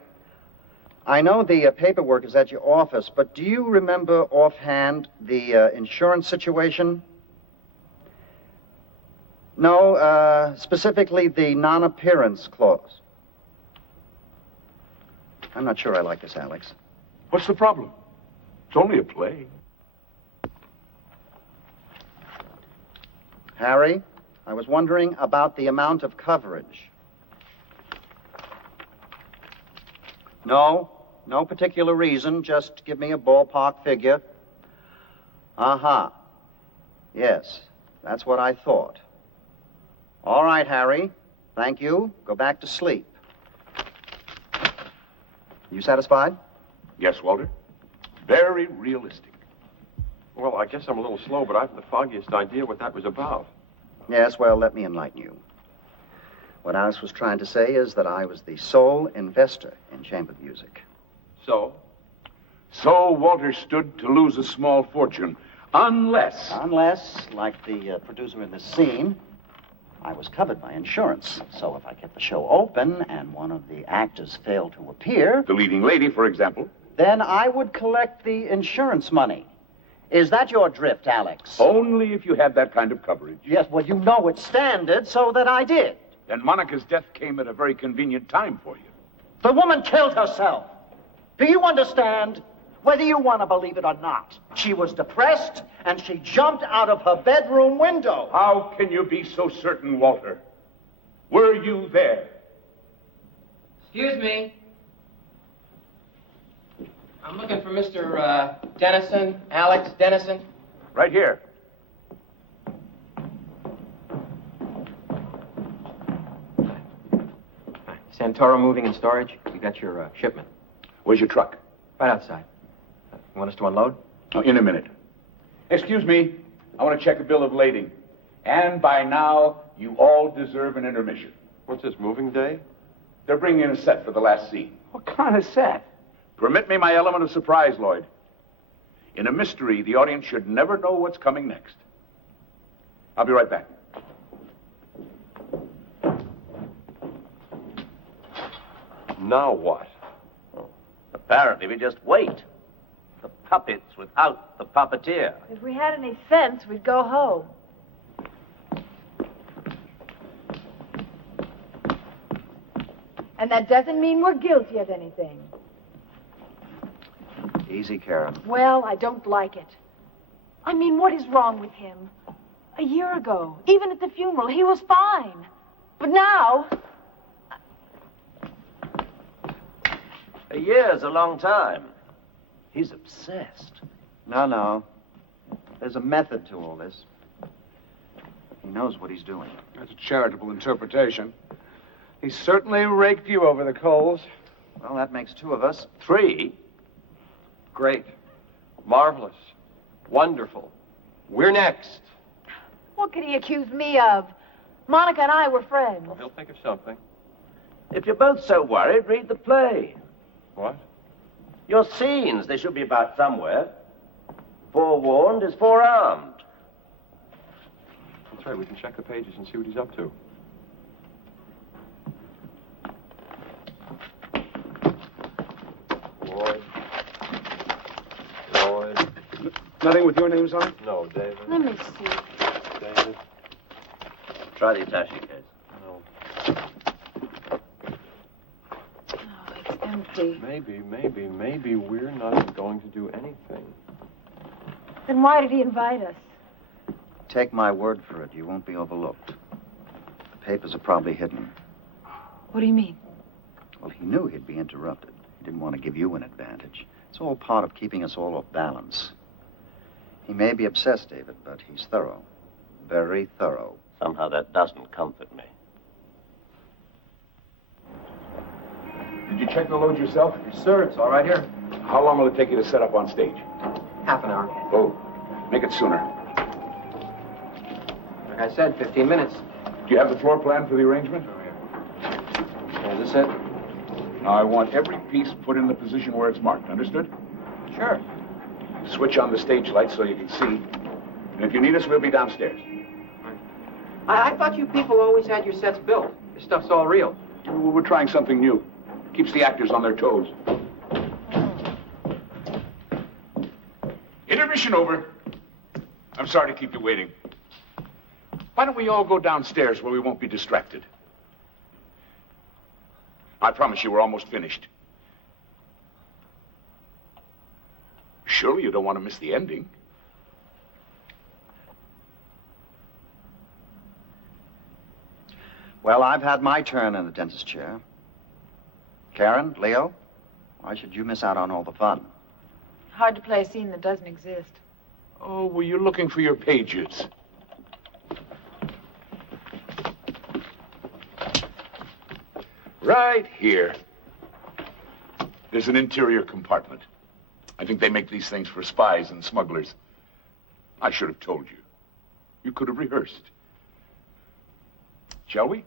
I know the paperwork is at your office, but do you remember offhand the insurance situation? No, specifically the non-appearance clause. I'm not sure I like this, Alex. What's the problem? It's only a play. Harry, I was wondering about the amount of coverage. No particular reason. Just give me a ballpark figure. Yes, that's what I thought. All right, Harry. Thank you. Go back to sleep. You satisfied? Yes, Walter. Very realistic. Well, I guess I'm a little slow, but I haven't the foggiest idea what that was about. Yes, well, let me enlighten you. What Alice was trying to say is that I was the sole investor in chamber music. So? So Walter stood to lose a small fortune Unless, like the producer in this scene, I was covered by insurance. So if I kept the show open and one of the actors failed to appear... The leading lady, for example. Then I would collect the insurance money. Is that your drift, Alex? Only if you had that kind of coverage. Yes, well, you know it's standard, so that I did. And Monica's death came at a very convenient time for you. The woman killed herself. Do you understand? Whether you want to believe it or not, she was depressed, and she jumped out of her bedroom window. How can you be so certain, Walter? Were you there? Excuse me. I'm looking for Mr. Dennison, Alex Dennison. Right here. Santoro Moving and Storage. We got your shipment. Where's your truck? Right outside. You want us to unload? Oh, in a minute. Excuse me. I want to check a bill of lading. And by now, you all deserve an intermission. What's this, moving day? They're bringing in a set for the last scene. What kind of set? Permit me my element of surprise, Lloyd. In a mystery, the audience should never know what's coming next. I'll be right back. Now what? Apparently, we just wait. The puppets without the puppeteer. If we had any sense, we'd go home. And that doesn't mean we're guilty of anything. Easy, Karen. Well, I don't like it. I mean, what is wrong with him? A year ago, even at the funeral, he was fine. But now... A year's a long time. He's obsessed. No. There's a method to all this. He knows what he's doing. That's a charitable interpretation. He certainly raked you over the coals. Well, that makes two of us. 3. Great. Marvelous. Wonderful. We're next. What could he accuse me of? Monica and I were friends. Well, he'll think of something. If you're both so worried, read the play. What? Your scenes, they should be about somewhere. Forewarned is forearmed. That's right, we can check the pages and see what he's up to. Lloyd. Nothing with your names on it? No, David. Let me see. David. Try the attaché case. No. Oh, it's empty. Maybe we're not going to do anything. Then why did he invite us? Take my word for it, you won't be overlooked. The papers are probably hidden. What do you mean? Well, he knew he'd be interrupted. He didn't want to give you an advantage. It's all part of keeping us all off balance. He may be obsessed, David, but he's thorough. Very thorough. Somehow that doesn't comfort me. Did you check the load yourself? Yes, sir. It's all right here. How long will it take you to set up on stage? Half an hour. Oh, make it sooner. Like I said, 15 minutes. Do you have the floor plan for the arrangement? Is this it? Now, I want every piece put in the position where it's marked. Understood? Sure. Switch on the stage lights so you can see. And if you need us, we'll be downstairs. I thought you people always had your sets built. This stuff's all real. We're trying something new. Keeps the actors on their toes. Intermission over. I'm sorry to keep you waiting. Why don't we all go downstairs where we won't be distracted? I promise you we're almost finished. Surely you don't want to miss the ending. Well, I've had my turn in the dentist chair. Karen, Leo, why should you miss out on all the fun? Hard to play a scene that doesn't exist. Oh, were you looking for your pages? Right here. There's an interior compartment. I think they make these things for spies and smugglers. I should have told you. You could have rehearsed. Shall we?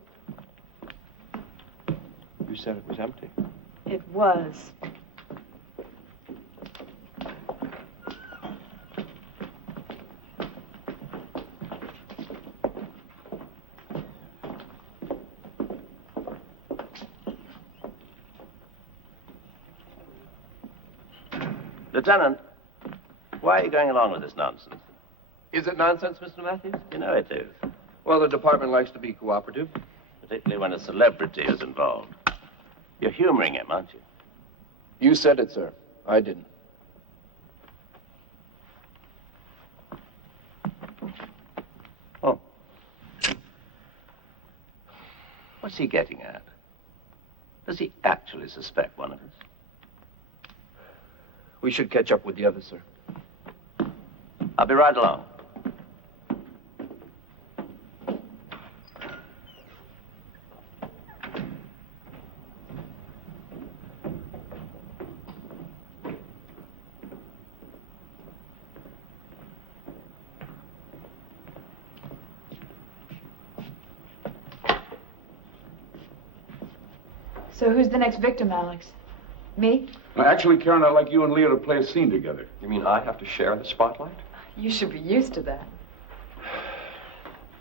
You said it was empty. It was. Lieutenant, why are you going along with this nonsense? Is it nonsense, Mr. Matthews? You know it is. Well, the department likes to be cooperative. Particularly when a celebrity is involved. You're humoring him, aren't you? You said it, sir. I didn't. Oh. What's he getting at? Does he actually suspect one of us? We should catch up with the others, sir. I'll be right along. So who's the next victim, Alex? Me? Actually, Karen, I'd like you and Leo to play a scene together. You mean I have to share the spotlight? You should be used to that.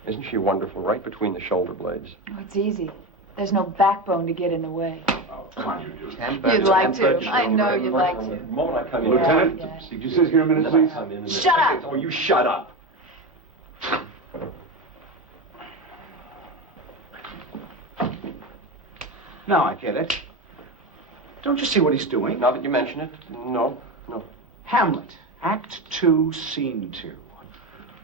Isn't she wonderful right between the shoulder blades? Oh, it's easy. There's no backbone to get in the way. Oh, come on, you do. You'd like to. I know you'd like to. The moment I come in... Lieutenant, could you sit here a minute, please? Shut up! Oh, you shut up. Now I get it. Don't you see what he's doing? Now that you mention it, no. Hamlet, Act 2, Scene 2.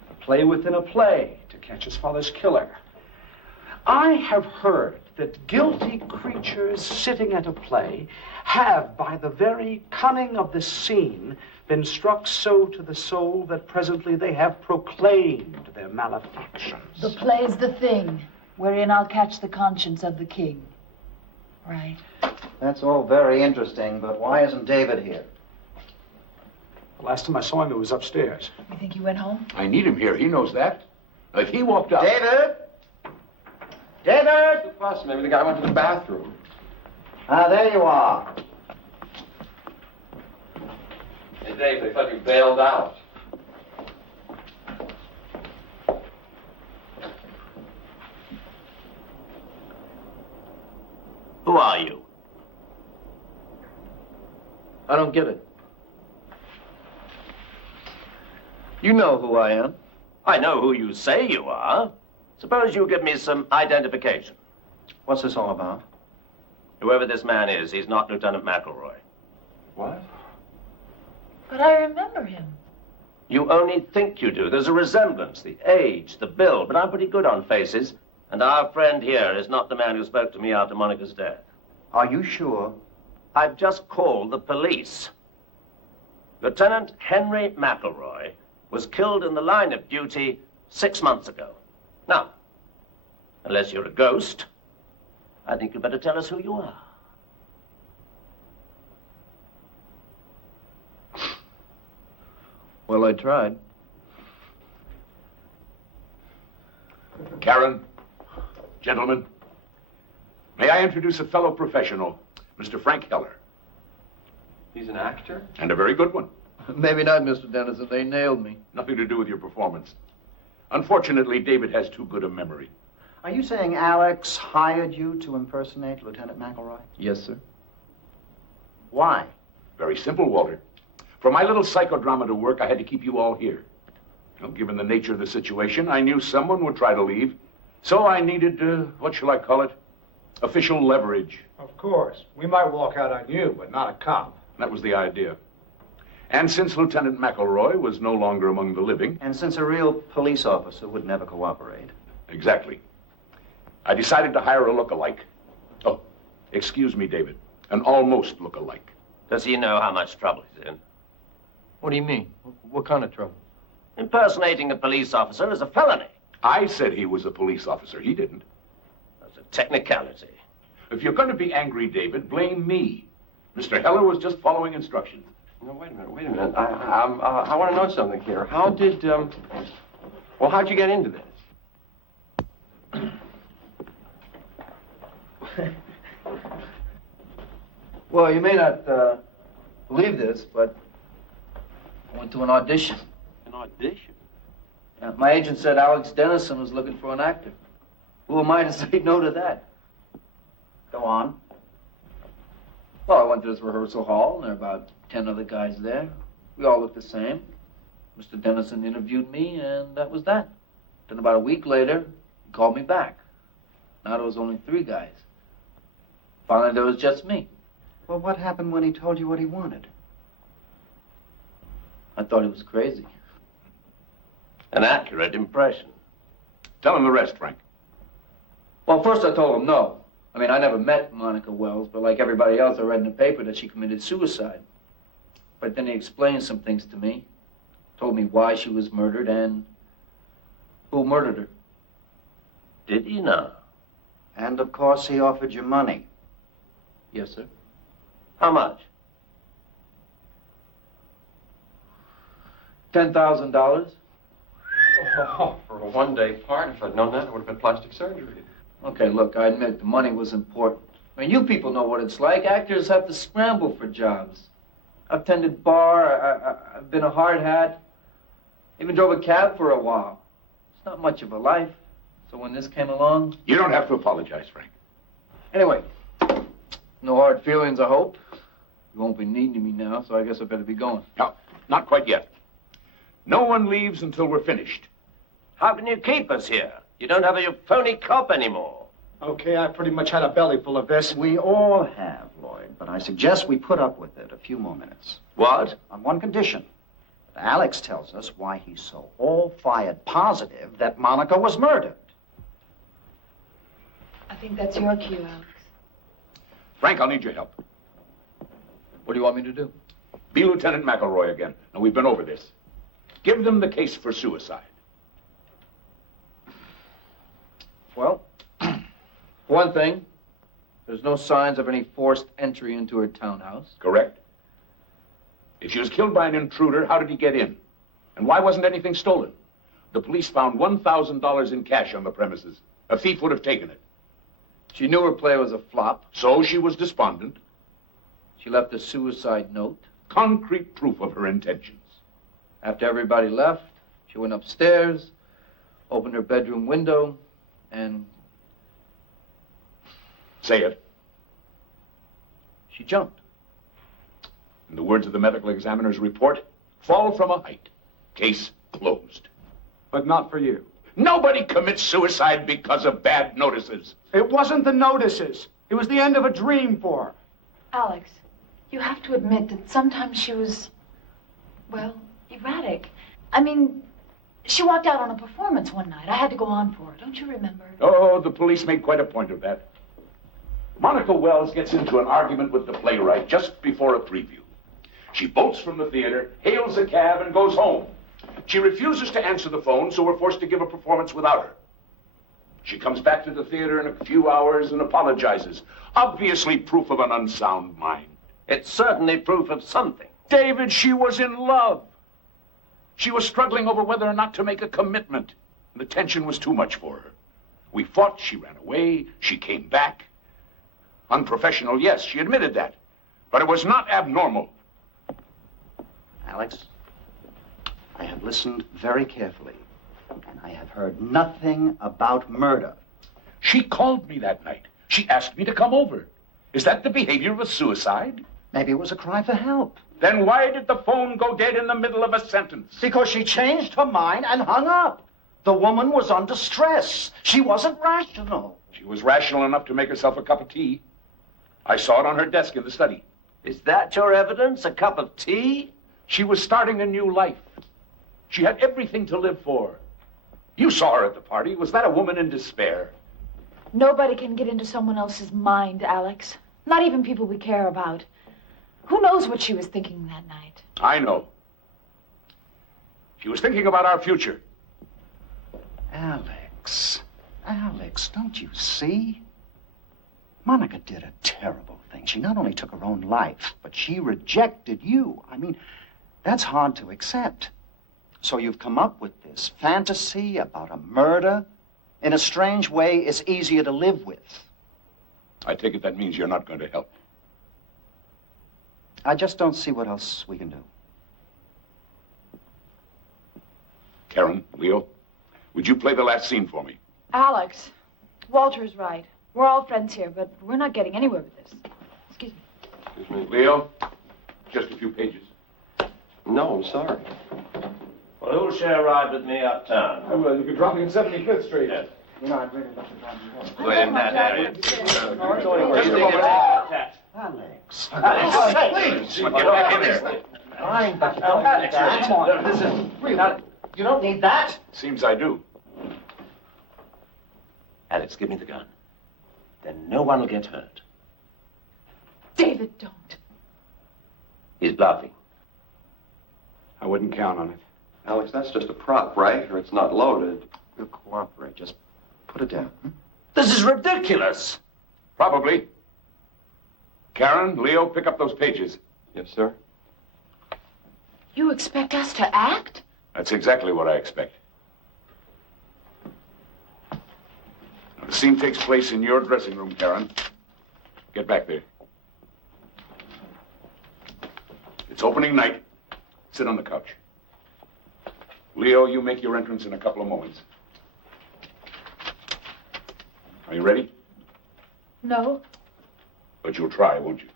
A play within a play to catch his father's killer. I have heard that guilty creatures sitting at a play have, by the very cunning of the scene, been struck so to the soul that presently they have proclaimed their malefactions. The play's the thing, wherein I'll catch the conscience of the king. Right. That's all very interesting, but why isn't David here? The last time I saw him, he was upstairs. You think he went home? I need him here. He knows that. If he walked out... David? David? The fuss. Maybe the guy went to the bathroom. Ah, there you are. Hey, Dave, they thought you bailed out. Who are you? I don't get it. You know who I am. I know who you say you are. Suppose you give me some identification. What's this all about? Whoever this man is, he's not Lieutenant McElroy. What? But I remember him. You only think you do. There's a resemblance, the age, the build, but I'm pretty good on faces. And our friend here is not the man who spoke to me after Monica's death. Are you sure? I've just called the police. Lieutenant Henry McElroy was killed in the line of duty 6 months ago. Now, unless you're a ghost, I think you better tell us who you are. Well, I tried. Karen, gentlemen, may I introduce a fellow professional, Mr. Frank Heller. He's an actor? And a very good one. Maybe not, Mr. Dennison. They nailed me. Nothing to do with your performance. Unfortunately, David has too good a memory. Are you saying Alex hired you to impersonate Lieutenant McElroy? Yes, sir. Why? Very simple, Walter. For my little psychodrama to work, I had to keep you all here. You know, given the nature of the situation, I knew someone would try to leave. So I needed, what shall I call it? Official leverage. Of course. We might walk out on you, but not a cop. That was the idea. And since Lieutenant McElroy was no longer among the living... And since a real police officer would never cooperate. Exactly. I decided to hire a look-alike. Oh, excuse me, David. An almost look-alike. Does he know how much trouble he's in? What do you mean? What kind of trouble? Impersonating a police officer is a felony. I said he was a police officer. He didn't. That's a technicality. If you're going to be angry, David, blame me. Mr. Heller was just following instructions. No, wait a minute. I want to know something here. How did, well, how'd you get into this? Well, you may not believe this, but I went to an audition. An audition? My agent said Alex Dennison was looking for an actor. Who am I to say no to that? Go on. Well, I went to this rehearsal hall, and there were about 10 other guys there. We all looked the same. Mr. Dennison interviewed me, and that was that. Then about a week later, he called me back. Now there was only 3 guys. Finally, there was just me. Well, what happened when he told you what he wanted? I thought he was crazy. An accurate impression. Tell him the rest, Frank. Well, first I told him no. I mean, I never met Monica Wells, but like everybody else, I read in the paper that she committed suicide. But then he explained some things to me, told me why she was murdered and who murdered her. Did he now? And, of course, he offered you money. Yes, sir. How much? $10,000. Oh, for a one-day part, if I'd known that, it would have been plastic surgery. Okay, look, I admit the money was important. I mean, you people know what it's like. Actors have to scramble for jobs. I've tended bar, I've been a hard hat, even drove a cab for a while. It's not much of a life. So when this came along... You don't have to apologize, Frank. Anyway, no hard feelings, I hope. You won't be needing me now, so I guess I better be going. No, not quite yet. No one leaves until we're finished. How can you keep us here? You don't have a phony cop anymore. Okay, I pretty much had a belly full of this. We all have, Lloyd, but I suggest we put up with it a few more minutes. What? On one condition. That Alex tells us why he's so all-fired positive that Monica was murdered. I think that's your cue, Alex. Frank, I'll need your help. What do you want me to do? Be Lieutenant McElroy again. Now, we've been over this. Give them the case for suicide. Well, for one thing, there's no signs of any forced entry into her townhouse. Correct. If she was killed by an intruder, how did he get in? And why wasn't anything stolen? The police found $1,000 in cash on the premises. A thief would have taken it. She knew her play was a flop. So she was despondent. She left a suicide note. Concrete proof of her intentions. After everybody left, she went upstairs, opened her bedroom window, and... Say it. She jumped. In the words of the medical examiner's report, fall from a height. Case closed. But not for you. Nobody commits suicide because of bad notices. It wasn't the notices. It was the end of a dream for her. Alex, you have to admit that sometimes she was, well, erratic. I mean, she walked out on a performance one night. I had to go on for her. Don't you remember? Oh, the police made quite a point of that. Monica Wells gets into an argument with the playwright just before a preview. She bolts from the theater, hails a cab, and goes home. She refuses to answer the phone, so we're forced to give a performance without her. She comes back to the theater in a few hours and apologizes. Obviously proof of an unsound mind. It's certainly proof of something. David, she was in love. She was struggling over whether or not to make a commitment. The tension was too much for her. We fought, she ran away, she came back. Unprofessional, yes, she admitted that. But it was not abnormal. Alex, I have listened very carefully, and I have heard nothing about murder. She called me that night. She asked me to come over. Is that the behavior of a suicide? Maybe it was a cry for help. Then why did the phone go dead in the middle of a sentence? Because she changed her mind and hung up. The woman was under stress. She wasn't rational. She was rational enough to make herself a cup of tea. I saw it on her desk in the study. Is that your evidence? A cup of tea? She was starting a new life. She had everything to live for. You saw her at the party. Was that a woman in despair? Nobody can get into someone else's mind, Alex. Not even people we care about. Who knows what she was thinking that night? I know. She was thinking about our future. Alex, don't you see? Monica did a terrible thing. She not only took her own life, but she rejected you. I mean, that's hard to accept. So you've come up with this fantasy about a murder. In a strange way, it's easier to live with. I take it that means you're not going to help. I just don't see what else we can do. Karen, Leo, would you play the last scene for me? Alex, Walter's right. We're all friends here, but we're not getting anywhere with this. Excuse me. Excuse me. Leo, just a few pages. No, I'm sorry. Well, who'll share a ride with me uptown? Oh, well, you can drop me at 75th Street. Yes. You know, I'd really love to drive you home. We're in that area. Alex. Please. Get back in there. Fine, but you don't need that. Come on. This is real. You don't need that. Seems I do. Alex, give me the gun. Then no one will get hurt. David, don't. He's bluffing. I wouldn't count on it. Alex, that's just a prop, right? Or it's not loaded. We'll cooperate. Just put it down. This is ridiculous. Probably. Karen, Leo, pick up those pages. Yes, sir. You expect us to act? That's exactly what I expect. Now, the scene takes place in your dressing room, Karen. Get back there. It's opening night. Sit on the couch. Leo, you make your entrance in a couple of moments. Are you ready? No. But you'll try, won't you?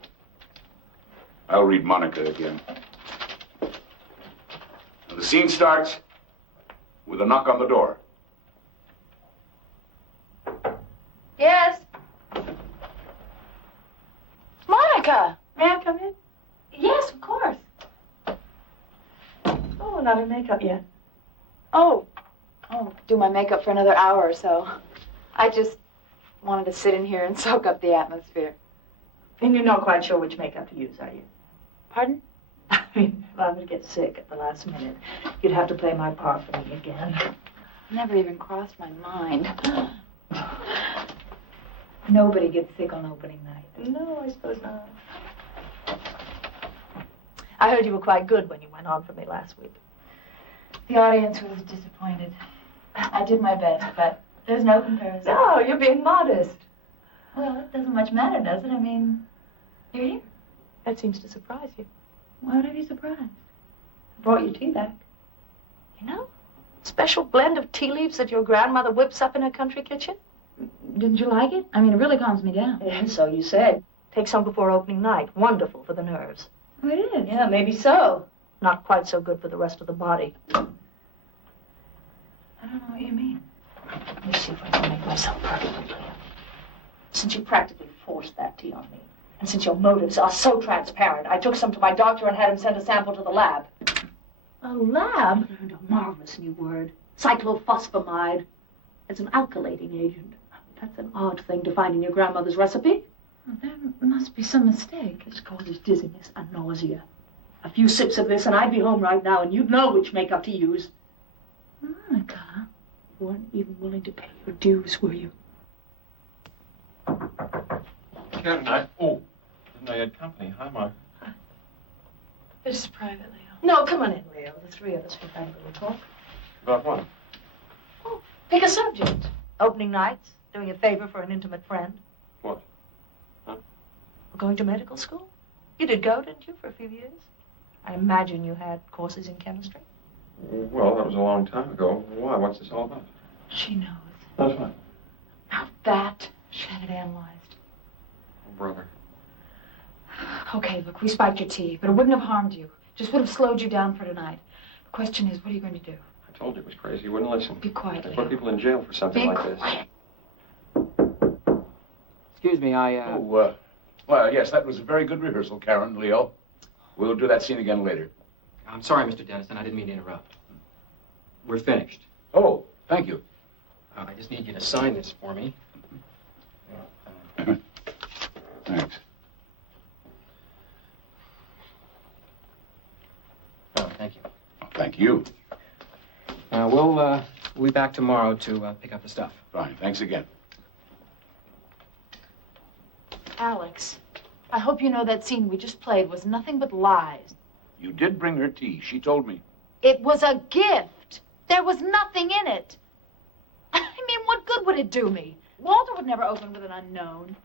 I'll read Monica again. Now, the scene starts with a knock on the door. Yes. Monica! May I come in? Yes, of course. Oh, not in makeup yet. Oh, do my makeup for another hour or so. I just wanted to sit in here and soak up the atmosphere. And you're not quite sure which makeup to use, are you? Pardon? I mean, if I were to get sick at the last minute, you'd have to play my part for me again. Never even crossed my mind. Nobody gets sick on opening night. No, I suppose not. I heard you were quite good when you went on for me last week. The audience was disappointed. I did my best, but there's no comparison. No, you're being modest. Well, it doesn't much matter, does it? I mean, you're here. That seems to surprise you. Why would I be surprised? I brought your tea back. You know, special blend of tea leaves that your grandmother whips up in her country kitchen. Didn't you like it? I mean, it really calms me down. Yeah, so you said. Take some before opening night. Wonderful for the nerves. Oh, it is? Yeah, maybe so. Not quite so good for the rest of the body. I don't know what you mean. Let me see if I can make myself perfectly clear. Since you practically forced that tea on me, and since your motives are so transparent, I took some to my doctor and had him send a sample to the lab. A lab? I learned a marvelous new word. Cyclophosphamide. It's an alkylating agent. That's an odd thing to find in your grandmother's recipe. Well, there must be some mistake. This causes dizziness and nausea. A few sips of this and I'd be home right now and you'd know which makeup to use. Monica. You weren't even willing to pay your dues, were you? Karen, didn't I had company. Hi, Mark. This is private, Leo. No, come on in, Leo. The three of us can have a little talk. About what? Pick a subject. Opening nights, doing a favor for an intimate friend. What? Huh? Going to medical school? You did go, didn't you, for a few years? I imagine you had courses in chemistry. Well, that was a long time ago. Why? What's this all about? She knows. That's fine. Now that she had it analyzed. Oh, brother. Okay, look, we spiked your tea, but it wouldn't have harmed you. Just would have slowed you down for tonight. The question is, what are you going to do? I told you it was crazy. You wouldn't listen. Be quiet, They Leo. put people in jail for something Be like quiet. this. Excuse me, Well, yes, that was a very good rehearsal, Karen, Leo. We'll do that scene again later. I'm sorry, Mr. Dennison. I didn't mean to interrupt. We're finished. Oh, thank you. I just need you to sign this for me. Thanks. Oh, thank you. Thank you. We'll be back tomorrow to pick up the stuff. Fine, thanks again. Alex, I hope you know that scene we just played was nothing but lies. You did bring her tea. She told me. It was a gift. There was nothing in it. I mean, what good would it do me? Walter would never open with an unknown.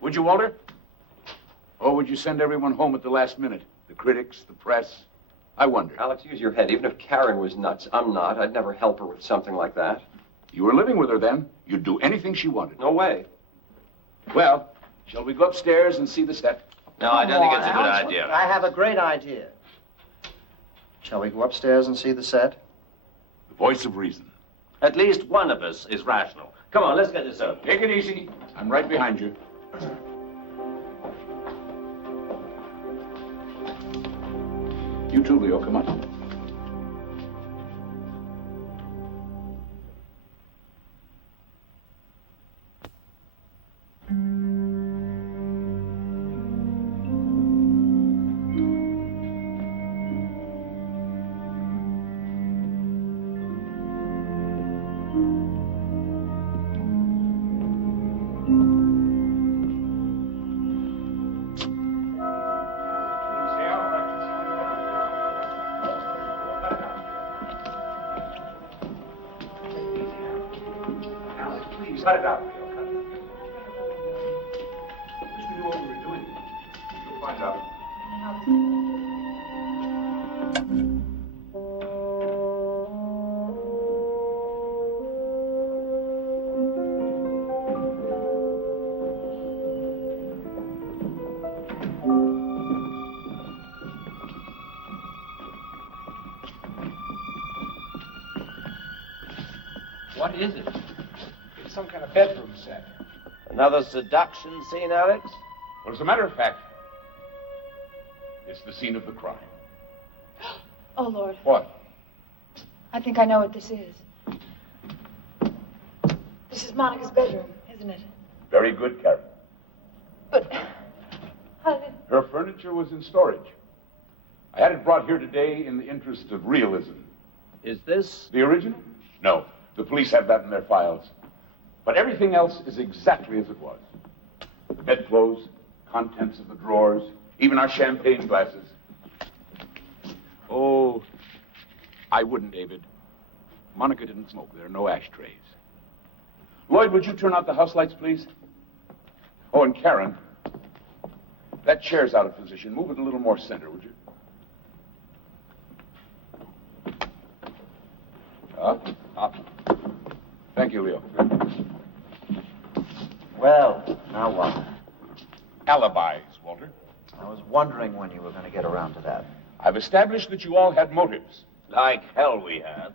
Would you, Walter? Or would you send everyone home at the last minute? The critics, the press? I wonder. Alex, use your head. Even if Karen was nuts, I'm not. I'd never help her with something like that. You were living with her then. You'd do anything she wanted. No way. Well, shall we go upstairs and see the set? No, I don't think it's a good idea. I have a great idea. Shall we go upstairs and see the set? The voice of reason. At least one of us is rational. Come on, let's get this over. Take it easy. I'm right behind you. You too, Leo. Come on. Cut it out, Leo. Cut it. Wish we knew what we were doing. You'll find out. What is it? It's some kind of bedroom set. Another seduction scene, Alex? Well, as a matter of fact, it's the scene of the crime. Oh, Lord. What? I think I know what this is. This is Monica's bedroom, isn't it? Very good, Karen. But how did... Her furniture was in storage. I had it brought here today in the interest of realism. Is this... the original? No. The police have that in their files. But everything else is exactly as it was. The bedclothes, contents of the drawers, even our champagne glasses. Oh, I wouldn't, David. Monica didn't smoke. There are no ashtrays. Lloyd, would you turn out the house lights, please? Oh, and Karen, that chair's out of position. Move it a little more center, would you? Up. Thank you, Leo. Well, now what? Alibis, Walter. I was wondering when you were going to get around to that. I've established that you all had motives. Like hell we have.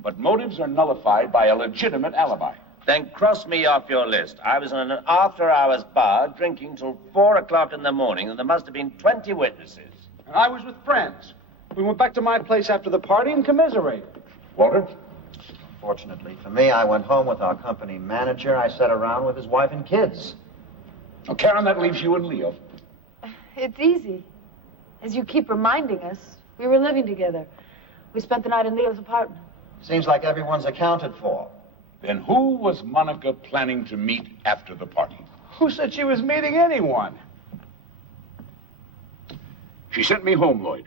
But motives are nullified by a legitimate alibi. Then cross me off your list. I was in an after-hours bar drinking till 4 o'clock in the morning, and there must have been 20 witnesses. And I was with friends. We went back to my place after the party and commiserated. Walter? Fortunately for me, I went home with our company manager. I sat around with his wife and kids. Now, Karen, that leaves you and Leo. It's easy. As you keep reminding us, we were living together. We spent the night in Leo's apartment. Seems like everyone's accounted for. Then who was Monica planning to meet after the party? Who said she was meeting anyone? She sent me home, Lloyd.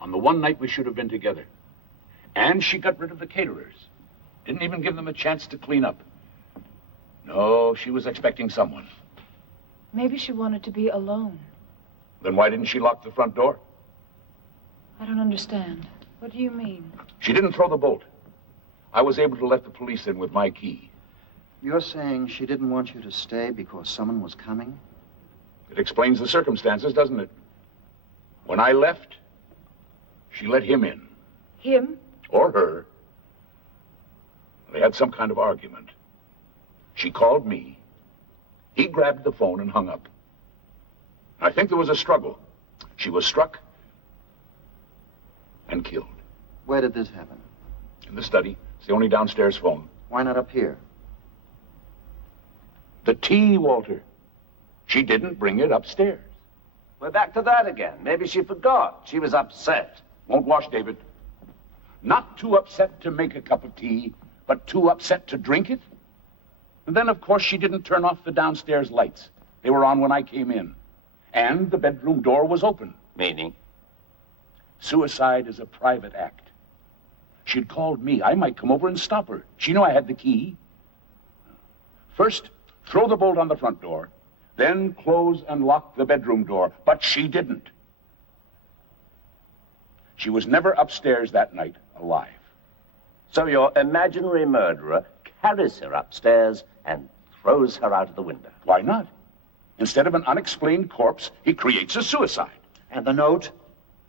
On the one night we should have been together. And she got rid of the caterers. Didn't even give them a chance to clean up. No, she was expecting someone. Maybe she wanted to be alone. Then why didn't she lock the front door? I don't understand. What do you mean? She didn't throw the bolt. I was able to let the police in with my key. You're saying she didn't want you to stay because someone was coming? It explains the circumstances, doesn't it? When I left, she let him in. Him? Or her. They had some kind of argument. She called me. He grabbed the phone and hung up. I think there was a struggle. She was struck and killed. Where did this happen? In the study. It's the only downstairs phone. Why not up here? The tea, Walter. She didn't bring it upstairs. We're back to that again. Maybe she forgot. She was upset. Won't wash, David. Not too upset to make a cup of tea, but too upset to drink it? And then, of course, she didn't turn off the downstairs lights. They were on when I came in. And the bedroom door was open. Meaning? Suicide is a private act. She'd called me. I might come over and stop her. She knew I had the key. First, throw the bolt on the front door, then close and lock the bedroom door. But she didn't. She was never upstairs that night alive. So your imaginary murderer carries her upstairs and throws her out of the window. Why not? Instead of an unexplained corpse, he creates a suicide. And the note?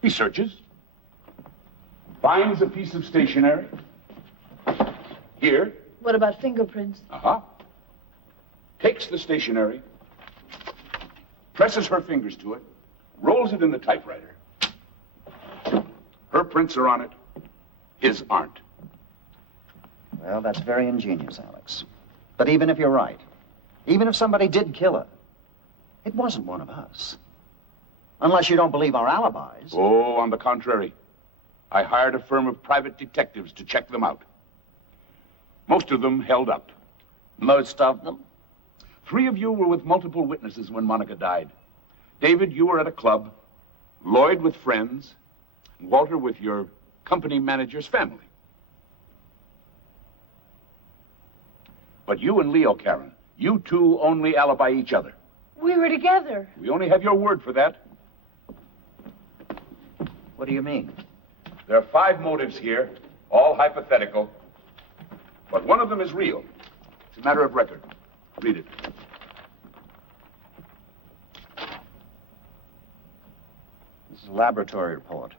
He searches. finds a piece of stationery. Here. What about fingerprints? Uh-huh. Takes the stationery, presses her fingers to it, rolls it in the typewriter. Her prints are on it. His aren't. Well, that's very ingenious, Alex. But even if you're right, even if somebody did kill her, it wasn't one of us. Unless you don't believe our alibis. Oh, on the contrary. I hired a firm of private detectives to check them out. Most of them held up. Most of them? 3 of you were with multiple witnesses when Monica died. David, you were at a club. Lloyd with friends. And Walter with your company manager's family. But you and Leo, Karen, you two only alibi each other. We were together. We only have your word for that. What do you mean? There are 5 motives here, all hypothetical. But one of them is real. It's a matter of record. Read it. This is a laboratory report.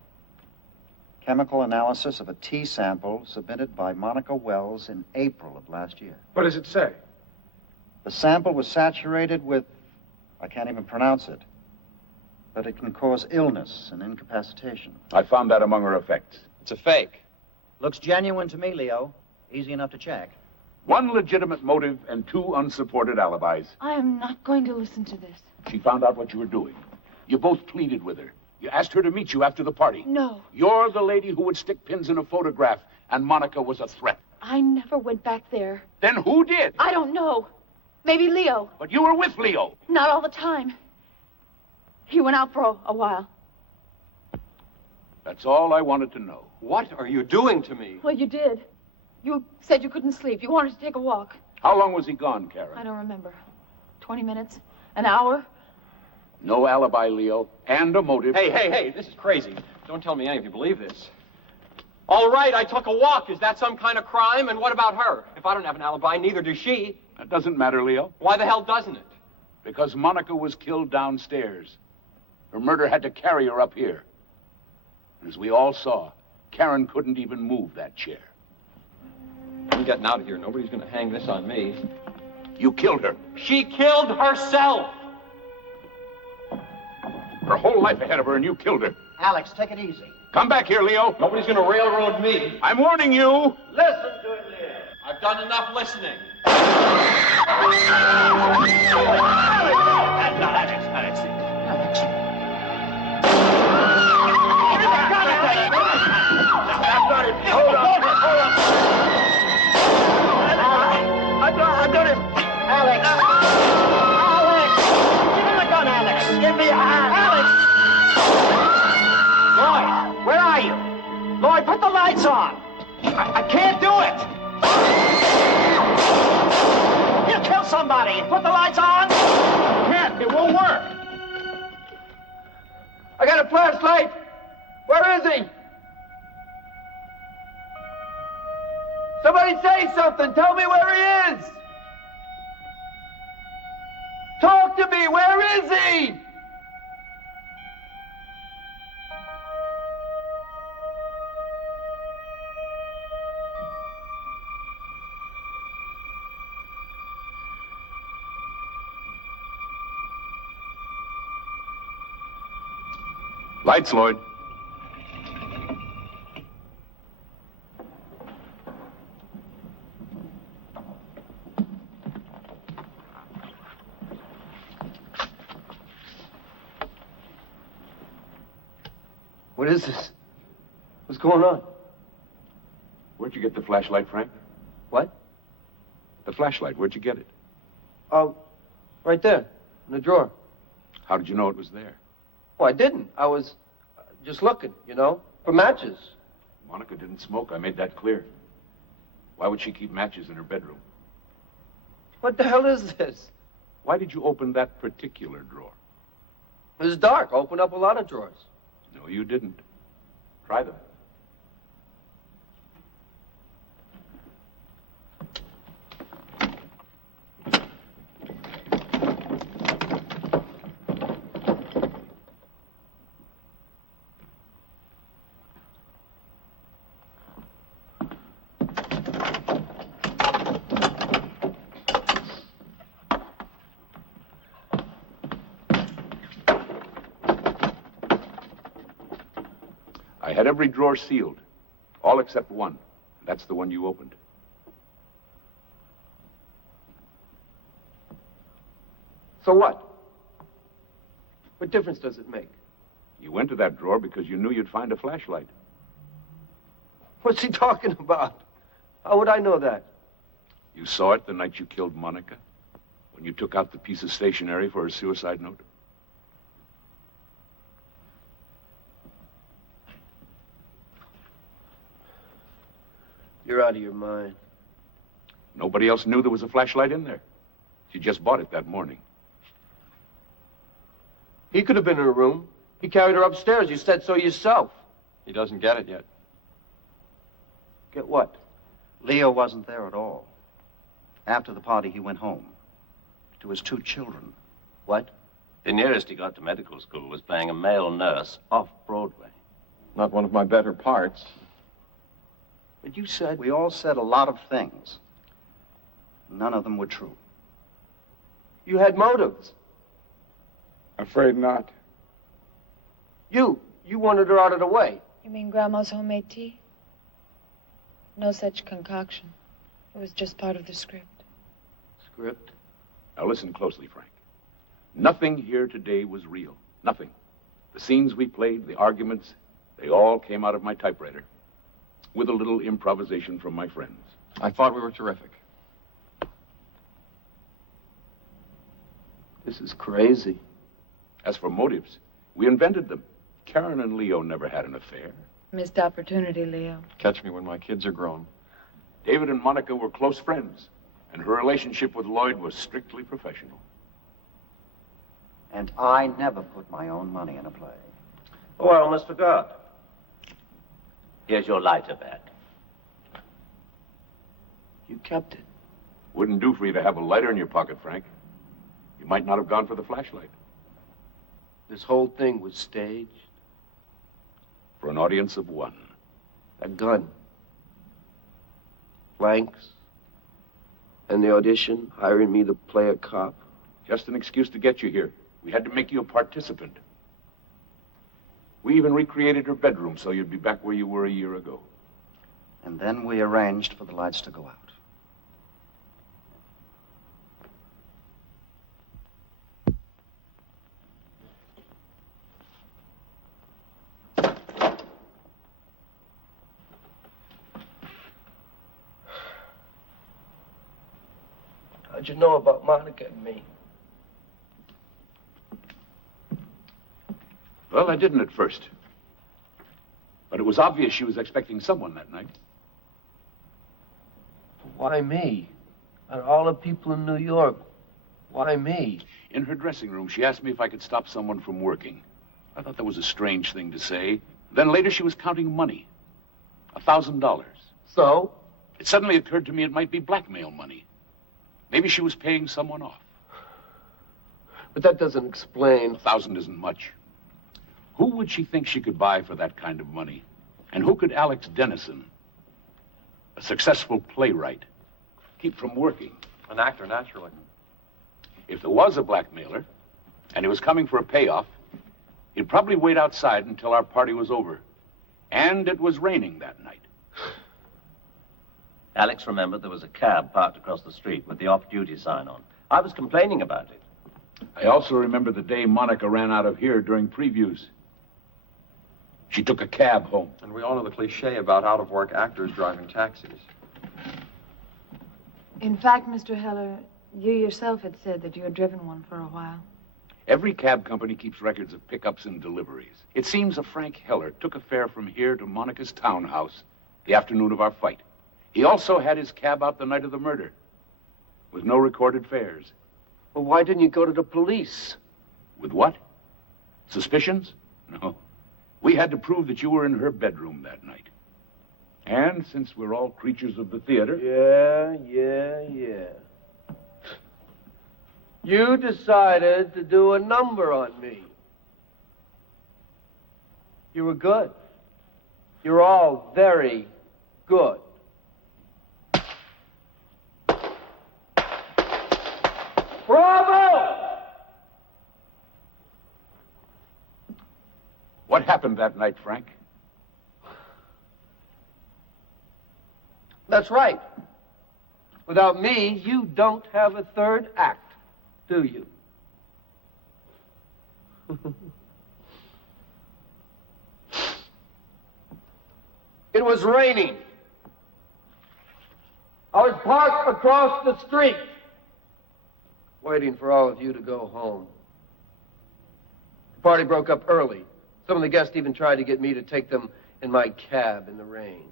Chemical analysis of a tea sample submitted by Monica Wells in April of last year. What does it say? The sample was saturated with, I can't even pronounce it, but it can cause illness and incapacitation. I found that among her effects. It's a fake. Looks genuine to me, Leo. Easy enough to check. 1 legitimate motive and 2 unsupported alibis. I am not going to listen to this. She found out what you were doing. You both pleaded with her. You asked her to meet you after the party. No. You're the lady who would stick pins in a photograph, and Monica was a threat. I never went back there. Then who did? I don't know. Maybe Leo. But you were with Leo. Not all the time. He went out for a while. That's all I wanted to know. What are you doing to me? Well, you did. You said you couldn't sleep. You wanted to take a walk. How long was he gone, Karen? I don't remember. 20 minutes? An hour? No alibi, Leo, and a motive. Hey, this is crazy. Don't tell me any of you believe this. All right, I took a walk. Is that some kind of crime? And what about her? If I don't have an alibi, neither does she. That doesn't matter, Leo. Why the hell doesn't it? Because Monica was killed downstairs. Her murder had to carry her up here. As we all saw, Karen couldn't even move that chair. I'm getting out of here. Nobody's going to hang this on me. You killed her. She killed herself! Her whole life ahead of her, and you killed her. Alex, take it easy. Come back here, Leo. Nobody's going to railroad me. I'm warning you. Listen to him, Leo. I've done enough listening. Hold on. I got him. Alex. Alex. Give him the gun, Alex. Give me a hand. Alex. Lloyd, where are you? Lloyd, put the lights on. I can't do it. You kill somebody. Put the lights on. Can't. It won't work. I got a flashlight. Where is he? Somebody say something. Tell me where he is. Talk to me. Where is he? Lights, Lloyd. What is this? What's going on? Where'd you get the flashlight, Frank? What? The flashlight, where'd you get it? Oh, right there, in the drawer. How did you know it was there? Oh, I didn't. I was just looking, for matches. Monica didn't smoke. I made that clear. Why would she keep matches in her bedroom? What the hell is this? Why did you open that particular drawer? It was dark. I opened up a lot of drawers. No, you didn't. Try them. every drawer sealed. All except one. That's the one you opened. So what? What difference does it make? You went to that drawer because you knew you'd find a flashlight. What's he talking about? How would I know that? You saw it the night you killed Monica? When you took out the piece of stationery for her suicide note? You're out of your mind. Nobody else knew there was a flashlight in there. She just bought it that morning. He could have been in her room. He carried her upstairs. You said so yourself. He doesn't get it yet. Get what? Leo wasn't there at all. After the party, he went home to his 2 children. What? The nearest he got to medical school was playing a male nurse off Broadway. Not one of my better parts. But you said... We all said a lot of things. None of them were true. You had motives. Afraid not. You wanted her out of the way. You mean Grandma's homemade tea? No such concoction. It was just part of the script. Script? Now listen closely, Frank. Nothing here today was real. Nothing. The scenes we played, the arguments, they all came out of my typewriter. With a little improvisation from my friends. I thought we were terrific. This is crazy. As for motives, we invented them. Karen and Leo never had an affair. Missed opportunity, Leo. Catch me when my kids are grown. David and Monica were close friends, and her relationship with Lloyd was strictly professional. And I never put my own money in a play. Well, Mr. Gard, here's your lighter back. You kept it. Wouldn't do for you to have a lighter in your pocket, Frank. You might not have gone for the flashlight. This whole thing was staged. For an audience of 1. A gun. Blanks. And the audition, hiring me to play a cop. Just an excuse to get you here. We had to make you a participant. We even recreated her bedroom so you'd be back where you were a year ago. And then we arranged for the lights to go out. How'd you know about Monica and me? Well, I didn't at first. But it was obvious she was expecting someone that night. Why me? Out of all the people in New York, why me? In her dressing room, she asked me if I could stop someone from working. I thought that was a strange thing to say. Then later she was counting money. $1,000. So? It suddenly occurred to me it might be blackmail money. Maybe she was paying someone off. But that doesn't explain. 1,000 isn't much. Who would she think she could buy for that kind of money? And who could Alex Dennison, a successful playwright, keep from working? An actor, naturally. If there was a blackmailer, and he was coming for a payoff, he'd probably wait outside until our party was over. And it was raining that night. Alex remembered there was a cab parked across the street with the off-duty sign on. I was complaining about it. I also remember the day Monica ran out of here during previews. She took a cab home. And we all know the cliche about out-of-work actors driving taxis. In fact, Mr. Heller, you yourself had said that you had driven one for a while. Every cab company keeps records of pickups and deliveries. It seems a Frank Heller took a fare from here to Monica's townhouse the afternoon of our fight. He also had his cab out the night of the murder, with no recorded fares. Well, why didn't you go to the police? With what? Suspicions? No. We had to prove that you were in her bedroom that night. And since we're all creatures of the theater... Yeah. You decided to do a number on me. You were good. You're all very good. Bravo! What happened that night, Frank? That's right. Without me, you don't have a third act, do you? It was raining. I was parked across the street, waiting for all of you to go home. The party broke up early. Some of the guests even tried to get me to take them in my cab in the rain.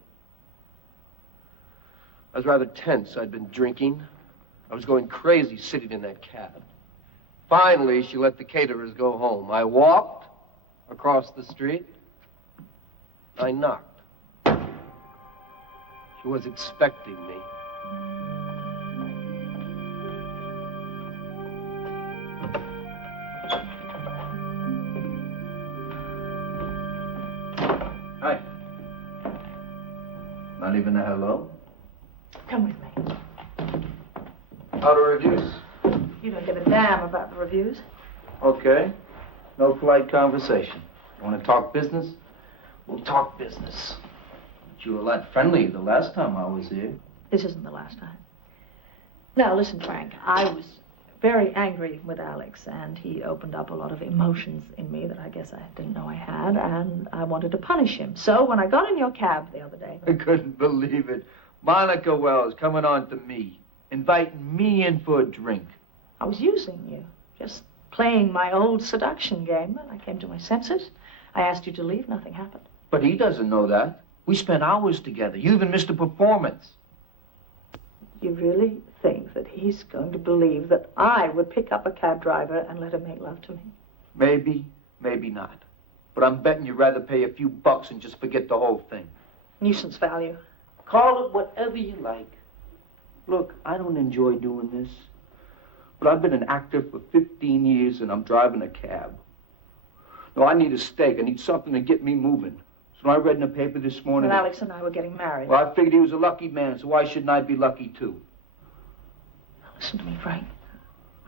I was rather tense. I'd been drinking. I was going crazy sitting in that cab. Finally, she let the caterers go home. I walked across the street. I knocked. She was expecting me. Hi. Not even a hello? Come with me. How are reviews? You don't give a damn about the reviews. Okay. No polite conversation. You want to talk business? We'll talk business. But you were a lot friendlier the last time I was here. This isn't the last time. Now, listen, Frank. I was very angry with Alex, and he opened up a lot of emotions in me that I guess I didn't know I had, and I wanted to punish him. So when I got in your cab the other day... I couldn't believe it. Monica Wells coming on to me, inviting me in for a drink. I was using you, just playing my old seduction game. And I came to my senses. I asked you to leave. Nothing happened. But he doesn't know that. We spent hours together. You even missed a performance. You really think that he's going to believe that I would pick up a cab driver and let him make love to me? Maybe, maybe not. But I'm betting you'd rather pay a few bucks and just forget the whole thing. Nuisance value. Call it whatever you like. Look, I don't enjoy doing this. But I've been an actor for 15 years and I'm driving a cab. No, I need a steak. I need something to get me moving. So I read in the paper this morning... Well, Alex and I were getting married. Well, I figured he was a lucky man, so why shouldn't I be lucky too? Listen to me, Frank.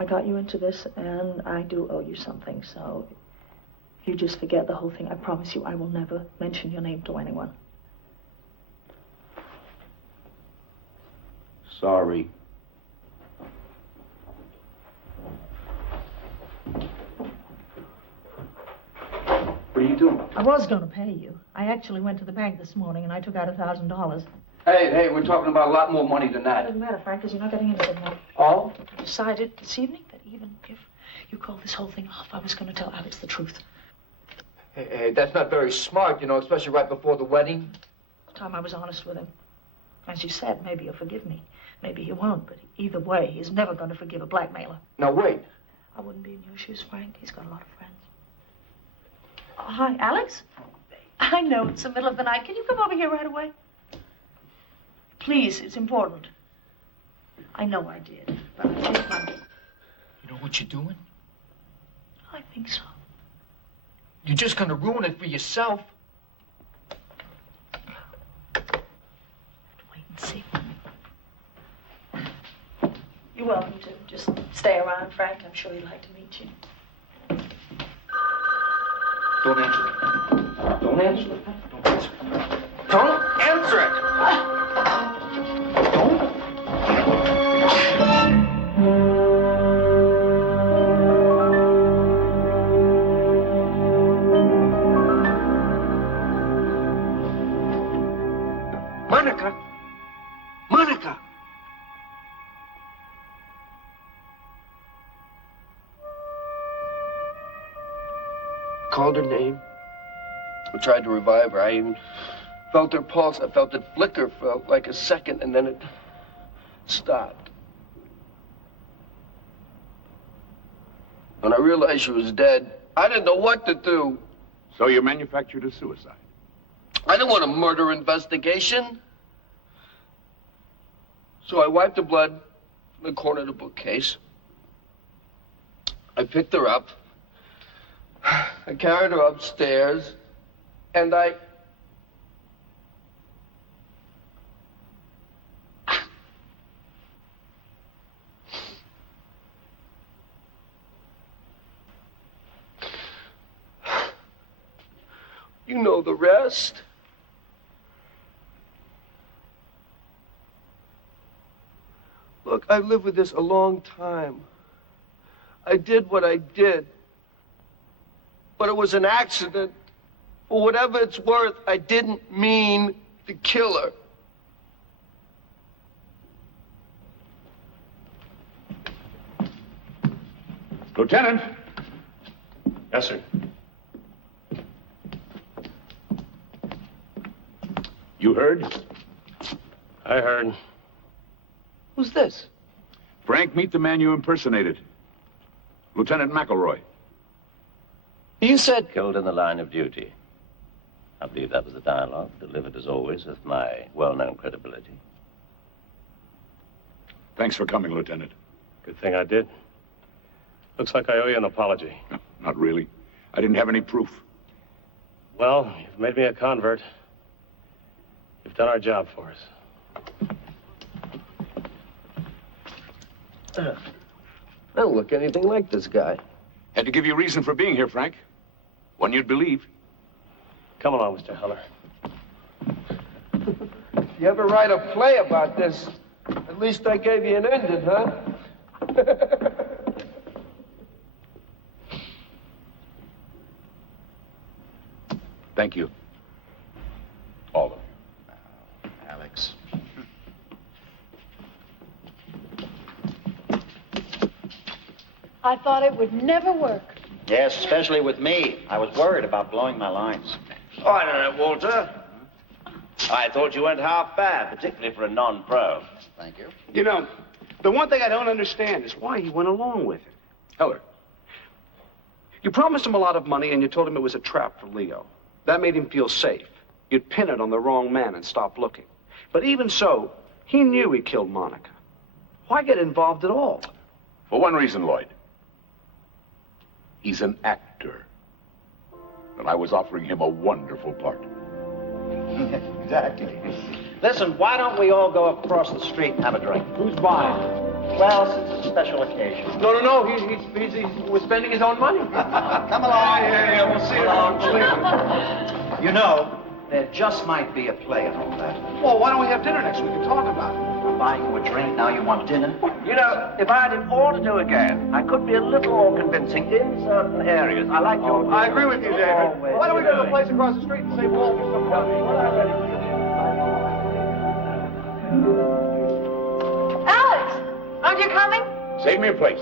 I got you into this, and I do owe you something, so if you just forget the whole thing, I promise you I will never mention your name to anyone. Sorry. What are you doing? I was going to pay you. I actually went to the bank this morning, and I took out $1,000. Hey, we're talking about a lot more money than It that. doesn't matter, Frank, because you're not getting anything now. Oh? I decided this evening that even if you called this whole thing off, I was going to tell Alex the truth. Hey, that's not very smart, you know, especially right before the wedding. The time I was honest with him. As you said, maybe he'll forgive me. Maybe he won't, but either way, he's never going to forgive a blackmailer. Now, wait. I wouldn't be in your shoes, Frank. He's got a lot of friends. Hi, Alex? I know it's the middle of the night. Can you come over here right away? Please, it's important. I know I did, but I think I'm... You know what you're doing? I think so. You're just gonna ruin it for yourself. Wait and see. You're welcome to just stay around, Frank. I'm sure he'd like to meet you. Don't answer it. Don't answer it. Don't answer it. Don't answer it! Don't. Monica! Monica! Called her name. I tried to revive her. I even felt her pulse. I felt it flicker for like a second, and then it stopped. When I realized she was dead, I didn't know what to do. So you manufactured a suicide? I didn't want a murder investigation. So I wiped the blood from the corner of the bookcase. I picked her up. I carried her upstairs, and I... You know the rest. Look, I've lived with this a long time. I did what I did. But it was an accident. For whatever it's worth, I didn't mean to kill her. Lieutenant! Yes, sir. You heard? I heard. Who's this? Frank, meet the man you impersonated. Lieutenant McElroy. You said killed in the line of duty. I believe that was the dialogue, delivered as always with my well-known credibility. Thanks for coming, Lieutenant. Good thing I did. Looks like I owe you an apology. No, not really. I didn't have any proof. Well, you've made me a convert. You've done our job for us. I don't look anything like this guy. Had to give you a reason for being here, Frank. One you'd believe. Come along, Mr. Heller. If you ever write a play about this, at least I gave you an ending, huh? Thank you. All of you. Alex. I thought it would never work. Yes, especially with me. I was worried about blowing my lines. Oh, I don't know, Walter. I thought you went half bad, particularly for a non-pro. Thank you. You know, the one thing I don't understand is why he went along with it. Heller. You promised him a lot of money and you told him it was a trap for Leo. That made him feel safe. You'd pin it on the wrong man and stop looking. But even so, he knew he killed Monica. Why get involved at all? For one reason, Lloyd. He's an actor. And I was offering him a wonderful part. Exactly. Listen, why don't we all go across the street and have a drink? Who's buying? Well, since it's a special occasion. No, he's spending his own money. Come along. Yeah, we'll see you around. You know, there just might be a play in all that. Well, why don't we have dinner next week and talk about it? I'm buying you a drink, now you want dinner? You know, if I had it all to do again, I could be a little more convincing in certain areas. I like your... I agree with you, David. Why don't we go to the place across the street and say Walter some money? Alex, aren't you coming? Save me a place.